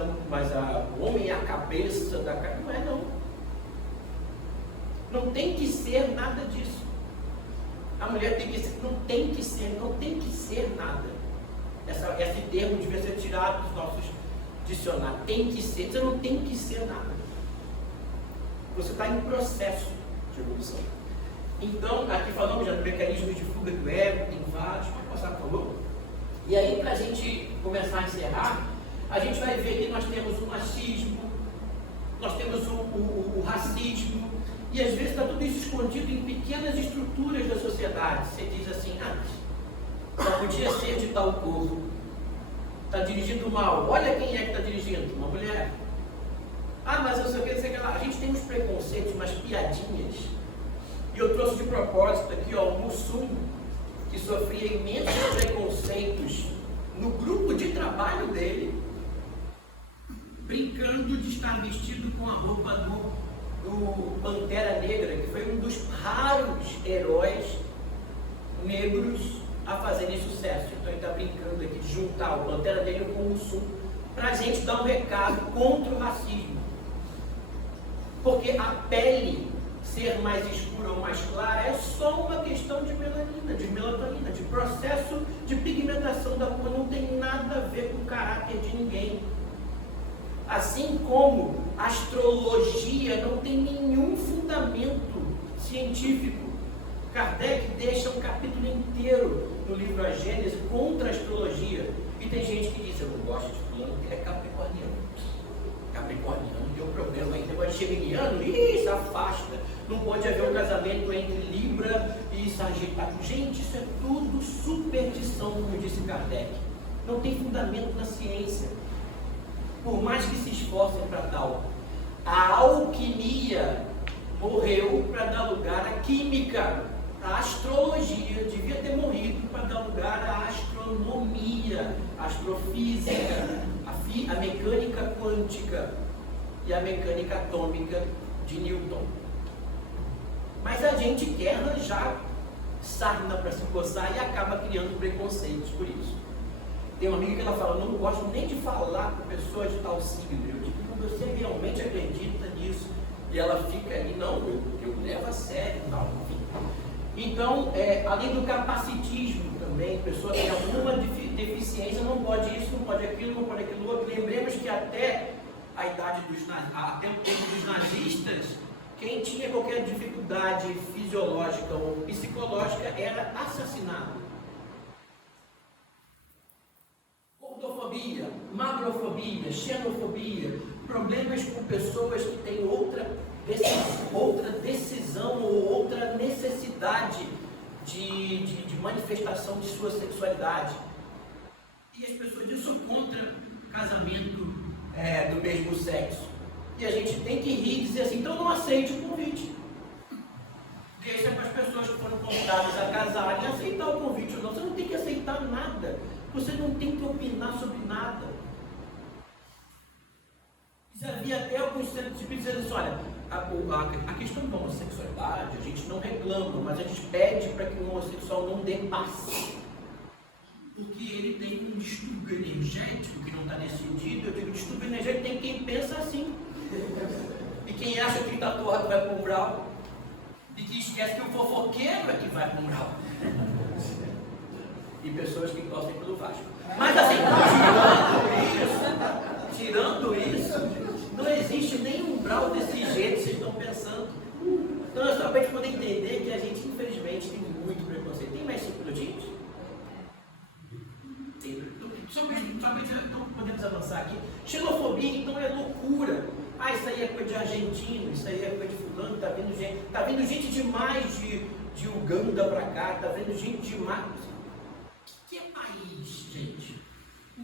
o homem é a cabeça da casa. Não é, não. Não tem que ser nada disso. A mulher tem que ser, não tem que ser nada. Esse termo devia ser tirado dos nossos dicionários. Tem que ser, você não tem que ser nada. Você está em processo de evolução. Então, aqui falamos já do mecanismo de fuga do ego, tem vários, pode passar, por favor? E aí, para a gente começar a encerrar, a gente vai ver que nós temos o machismo, nós temos o racismo, e às vezes está tudo isso escondido em pequenas estruturas da sociedade. Você diz assim, só podia ser de tal cor, está dirigindo mal, olha quem é que está dirigindo, uma mulher. Mas eu sei o que lá. A gente tem uns preconceitos, umas piadinhas, e eu trouxe de propósito aqui, o Mussum, que sofria imensos preconceitos no grupo de trabalho dele, brincando de estar vestido com a roupa do Pantera Negra, que foi um dos raros heróis negros a fazerem sucesso. Então ele está brincando aqui de juntar o Pantera Negra com o Mussum, para a gente dar um recado contra o racismo. Porque a pele ser mais escura ou mais clara é só uma questão de melanina, de melatonina, de processo de pigmentação da cor, não tem nada a ver com o caráter de ninguém. Assim como a astrologia não tem nenhum fundamento científico. Kardec deixa um capítulo inteiro no livro A Gênese contra a astrologia. E tem gente que diz, eu não gosto de fulano porque ele é capricorniano. Capricorniano tem um problema aí, negócio de geminiano, isso afasta. Não pode haver um casamento entre Libra e Sagitário. Gente, isso é tudo superstição, como disse Kardec. Não tem fundamento na ciência. Por mais que se esforcem para tal. A alquimia morreu para dar lugar à química. A astrologia devia ter morrido para dar lugar à astronomia, à astrofísica, a mecânica quântica e a mecânica atômica de Newton. Mas a gente quer arranjar sarna para se coçar e acaba criando preconceitos por isso. Tem uma amiga que ela fala, não gosto nem de falar com pessoas de tal signo. Eu digo, você realmente acredita nisso? E ela fica ali, não, eu levo a sério e tal, enfim. Então, além do capacitismo também, pessoa que tem alguma deficiência, não pode isso, não pode aquilo, não pode aquilo outro. Lembremos que até a idade até o tempo dos nazistas, quem tinha qualquer dificuldade fisiológica ou psicológica era assassinado. Gordofobia, magrofobia, xenofobia, problemas com pessoas que têm outra decisão ou outra necessidade de manifestação de sua sexualidade. E as pessoas dizem, sou contra casamento do mesmo sexo. E a gente tem que rir e dizer assim, então não aceite o convite. Deixa para as pessoas que foram convidadas a casarem aceitar o convite ou não. Você não tem que aceitar nada. Você não tem que opinar sobre nada. Já havia até alguns centros dizendo assim, olha, a questão da homossexualidade, a gente não reclama, mas a gente pede para que o homossexual não dê passe. Porque ele tem um distúrbio energético que não está decidido. Eu digo, distúrbio energético tem quem pensa assim. E quem acha que está torto vai para o umbral. E que esquece que o fofoqueiro é que vai para o umbral. E pessoas que gostam pelo Vasco. Mas assim, tirando isso, não existe nem umbral desse jeito que vocês estão pensando. Então é só para a gente poder entender que a gente, infelizmente, tem muito preconceito. Tem mais 5 minutinhos? Então podemos avançar aqui. Xenofobia, então, é loucura. Ah, isso aí é coisa de argentino, isso aí é coisa de fulano, tá vindo gente demais de Uganda para cá, tá vindo gente demais. O que é país, gente? O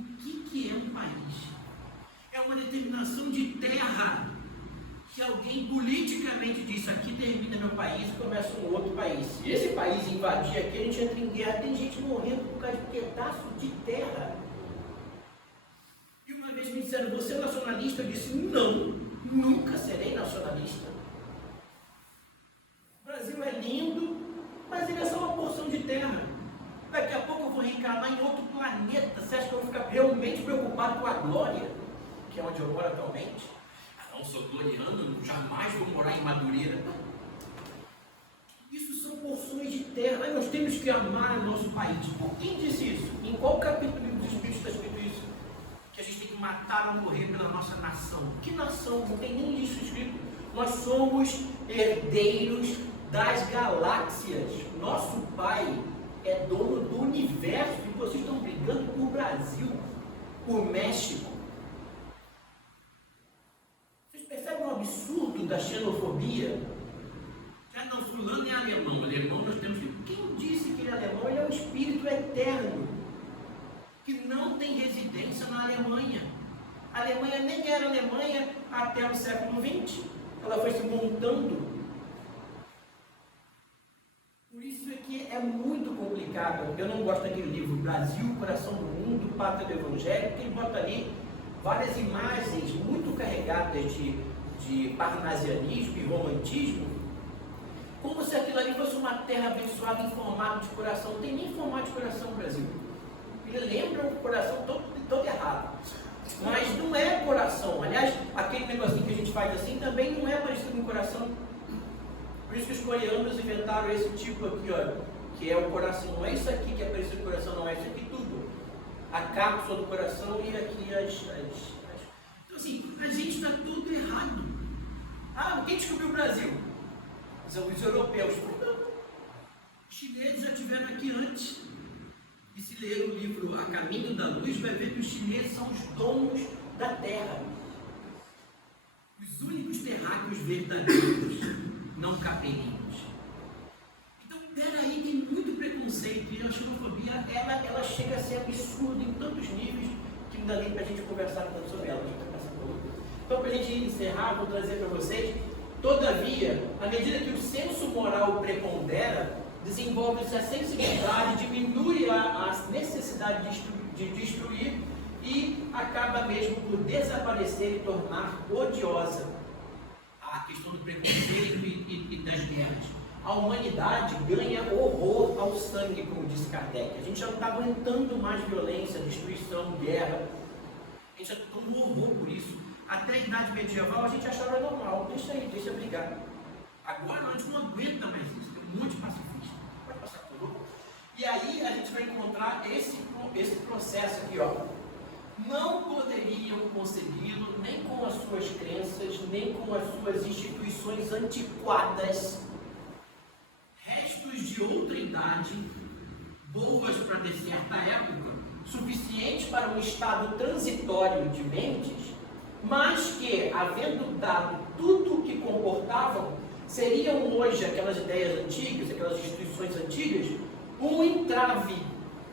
que é um país? É uma determinação de terra que alguém politicamente diz, aqui termina meu país e começa um outro país. Se esse país invadir aqui, a gente entra em guerra, tem gente morrendo por causa de pedaço de terra. E uma vez me disseram, você é nacionalista? Eu disse, não, nunca serei nacionalista. O Brasil é lindo, mas ele é só uma porção de terra. Daqui a pouco eu vou reencarnar em outro planeta. Você acha que eu vou ficar realmente preocupado com a glória, que é onde eu moro atualmente? Ah, não sou gloriano, jamais vou morar em Madureira. Isso são porções de terra. Mas nós temos que amar o nosso país. Por quem disse isso? Em qual capítulo dos Espíritos está escrito isso? Que a gente tem que matar ou morrer pela nossa nação. Que nação? Não tem nem isso escrito. Nós somos herdeiros das galáxias. Nosso pai é dono do universo e vocês estão brigando por Brasil, por México. Vocês percebem o absurdo da xenofobia? Já não, fulano é alemão, nós temos que... Quem disse que ele é alemão? Ele é um espírito eterno, que não tem residência na Alemanha. A Alemanha nem era Alemanha até o século XX. Ela foi se montando. Por isso é que é muito complicado. Eu não gosto daquele livro Brasil, Coração do Mundo, Pátria do Evangelho, porque ele bota ali várias imagens muito carregadas de parnasianismo e romantismo, como se aquilo ali fosse uma terra abençoada em formato de coração. Não tem nem formato de coração no Brasil. Ele lembra um coração todo errado. Mas não é coração. Aliás, aquele negocinho que a gente faz assim também não é parecido com coração. Por isso que os coreanos inventaram esse tipo aqui, ó, que é o coração. Não é isso aqui que é parecido com o coração, não é isso aqui tudo. A cápsula do coração e aqui Então assim, a gente está tudo errado. Ah, quem descobriu o Brasil? São os europeus. Não. Os chineses já estiveram aqui antes. E se ler o livro A Caminho da Luz, vai ver que os chineses são os donos da terra. Os únicos terráqueos verdadeiros, não capelinhos. Então, peraí, tem muito preconceito. E a xenofobia, ela chega a ser absurda em tantos níveis que não dá nem para a gente conversar tanto sobre ela. Então, para a gente encerrar, vou trazer para vocês. Todavia, à medida que o senso moral prepondera, desenvolve-se a sensibilidade, diminui a necessidade de destruir e acaba mesmo por desaparecer e tornar odiosa a questão do preconceito e das guerras. A humanidade ganha horror ao sangue, como disse Kardec. A gente já não está aguentando mais violência, destruição, guerra. A gente já tomou horror por isso. Até a idade medieval a gente achava normal. Deixa aí, deixa brigar. Agora a gente não aguenta mais isso. Tem um monte de pacifista. Pode passar por favor. E aí a gente vai encontrar esse processo aqui, ó. Não poderiam consegui-lo nem com as suas crenças, nem com as suas instituições antiquadas, restos de outra idade, boas para de certa época, suficientes para um estado transitório de mentes, mas que, havendo dado tudo o que comportavam, seriam hoje aquelas ideias antigas, aquelas instituições antigas, um entrave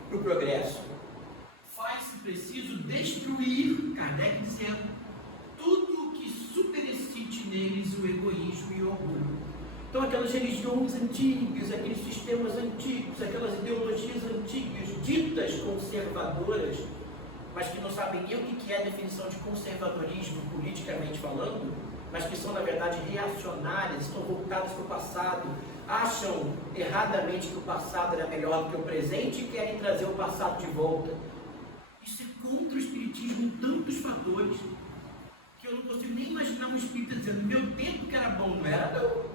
para o progresso. Faz-se preciso destruir, Kardec dizendo, tudo o que superexcite neles o egoísmo e o orgulho. Então, aquelas religiões antigas, aqueles sistemas antigos, aquelas ideologias antigas, ditas conservadoras, mas que não sabem nem o que é a definição de conservadorismo, politicamente falando, mas que são, na verdade, reacionárias, estão voltadas para o passado, acham erradamente que o passado era melhor do que o presente e querem trazer o passado de volta. Isso é contra o espiritismo em tantos fatores, que eu não consigo nem imaginar um espírita dizendo, meu tempo que era bom, não era não.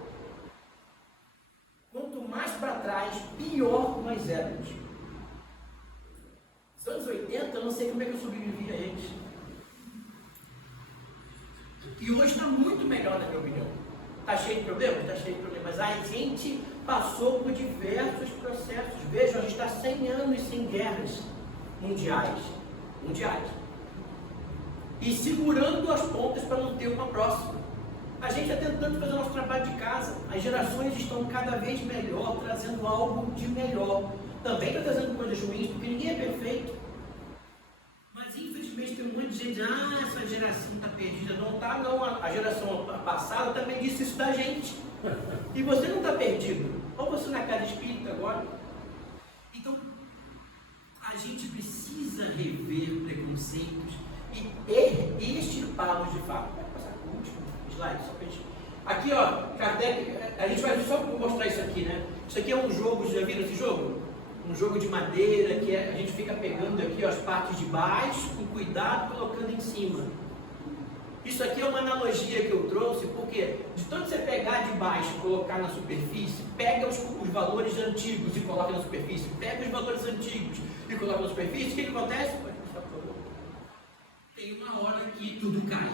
Quanto mais para trás, pior nós éramos. Nos anos 80, eu não sei como é que eu sobrevivi a eles. E hoje está muito melhor, na minha opinião. Está cheio de problemas? Está cheio de problemas. Mas a gente passou por diversos processos. Vejam, a gente está 100 anos sem guerras mundiais. E segurando as pontas para não ter uma próxima. A gente está tentando fazer o nosso trabalho de casa. As gerações estão cada vez melhor, trazendo algo de melhor. Também está trazendo coisas ruins, porque ninguém é perfeito. Mas infelizmente tem um monte de gente, essa geração está perdida. Não está, não. A geração passada também disse isso da gente. E você não está perdido. Ou você na casa espírita agora. Então, a gente precisa rever preconceitos e extirpá-los de fato. Vai passar para o último slide, só para a gente... Aqui, ó, Kardec, a gente vai só mostrar isso aqui, né? Isso aqui é um jogo, já viram esse jogo? Um jogo de madeira, que a gente fica pegando aqui ó, as partes de baixo, com cuidado, colocando em cima. Isso aqui é uma analogia que eu trouxe, porque de tanto você pegar de baixo e colocar na superfície, pega os valores antigos e coloca na superfície, pega os valores antigos e coloca na superfície, o que acontece? Pode mostrar, por favor. Tem uma hora que tudo cai.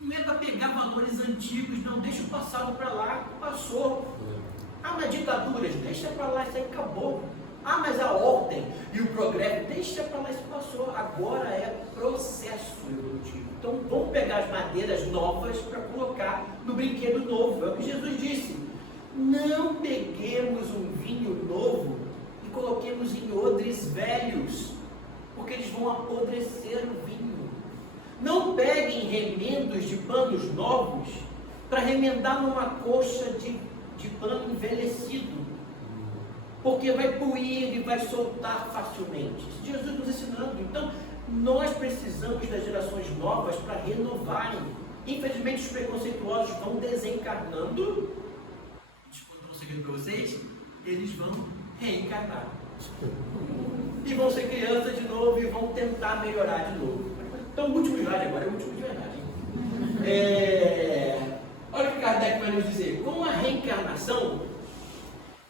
Não é para pegar valores antigos, não, deixa o passado para lá, passou. Ah, mas ditaduras, deixa para lá, isso aí acabou. Ah, mas a ordem e o progresso, deixa para lá, isso passou. Agora é processo evolutivo. Então vamos pegar as madeiras novas para colocar no brinquedo novo. É o que Jesus disse. Não peguemos um vinho novo e coloquemos em odres velhos, porque eles vão apodrecer o vinho. Não peguem remendos de panos novos para remendar numa coxa de pano envelhecido, porque vai poir e vai soltar facilmente. Jesus nos ensinando. Então, nós precisamos das gerações novas para renovarem. Infelizmente, os preconceituosos vão desencarnando. Deixa eu contar um segredo para vocês. Eles vão reencarnar. E vão ser crianças de novo e vão tentar melhorar de novo. Então, o último slide agora é o último de verdade. Olha o que Kardec vai nos dizer. Com a reencarnação,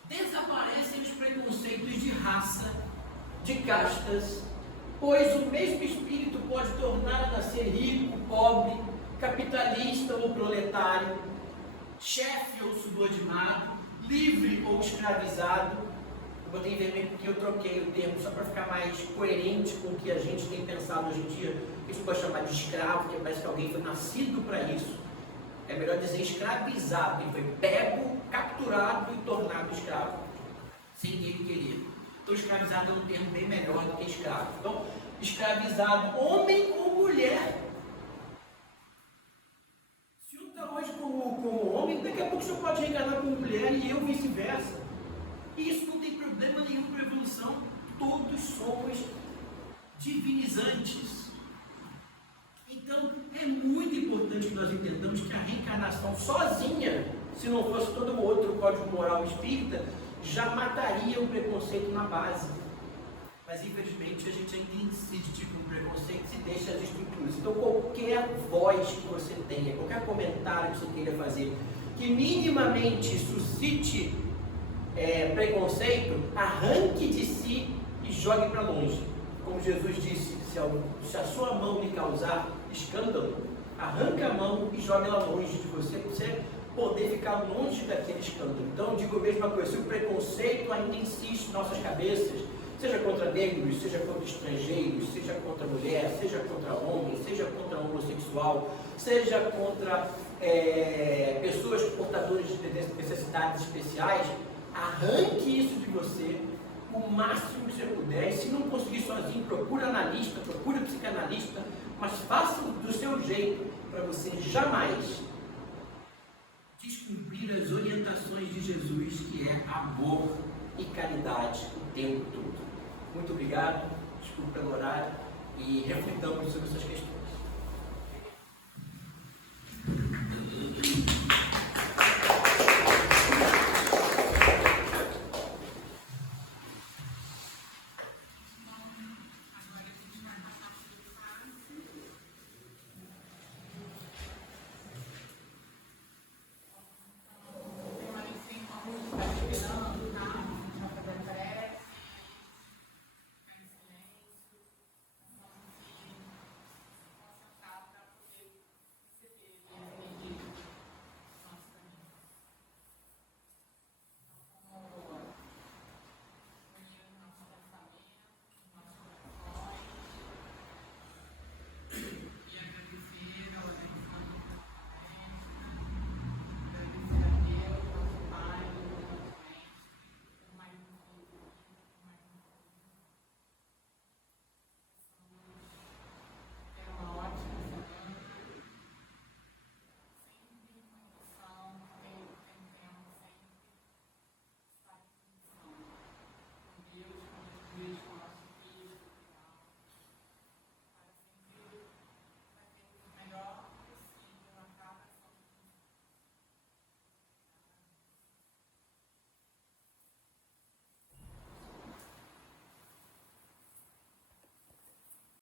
desaparecem os preconceitos de raça, de castas, pois o mesmo espírito pode tornar a nascer rico, pobre, capitalista ou proletário, chefe ou subordinado, livre ou escravizado, botei em vermelho porque eu troquei o termo só para ficar mais coerente com o que a gente tem pensado hoje em dia. Isso pode chamar de escravo, que parece que alguém foi nascido para isso. É melhor dizer escravizado, ele foi pego, capturado e tornado escravo, sem ele querer. Então, escravizado é um termo bem melhor do que escravo. Então, escravizado, homem ou mulher. Se um está hoje como homem, daqui a pouco o senhor pode reencarnar como mulher e eu vice-versa. E isso não tem problema nenhum para a evolução. Todos somos divinizantes. Então, é muito importante que nós entendamos que a reencarnação sozinha, se não fosse todo o outro código moral espírita, já mataria o preconceito na base. Mas, infelizmente, a gente ainda insiste com o preconceito e deixa as estruturas. Então, qualquer voz que você tenha, qualquer comentário que você queira fazer, que minimamente suscite preconceito, arranque de si e jogue para longe. Como Jesus disse, se a sua mão lhe causar escândalo, arranca a mão e jogue ela longe de você, para você poder ficar longe daquele escândalo. Então, eu digo a mesma coisa, se o preconceito ainda insiste em nossas cabeças, seja contra negros, seja contra estrangeiros, seja contra mulher, seja contra homem, seja contra homossexual, seja contra pessoas portadoras de necessidades especiais, arranque isso de você o máximo que você puder. E se não conseguir sozinho, procura analista, procura psicanalista, mas faça do seu jeito para você jamais descumprir as orientações de Jesus, que é amor e caridade o tempo todo. Muito obrigado, desculpa pelo horário e reflitamos sobre essas questões.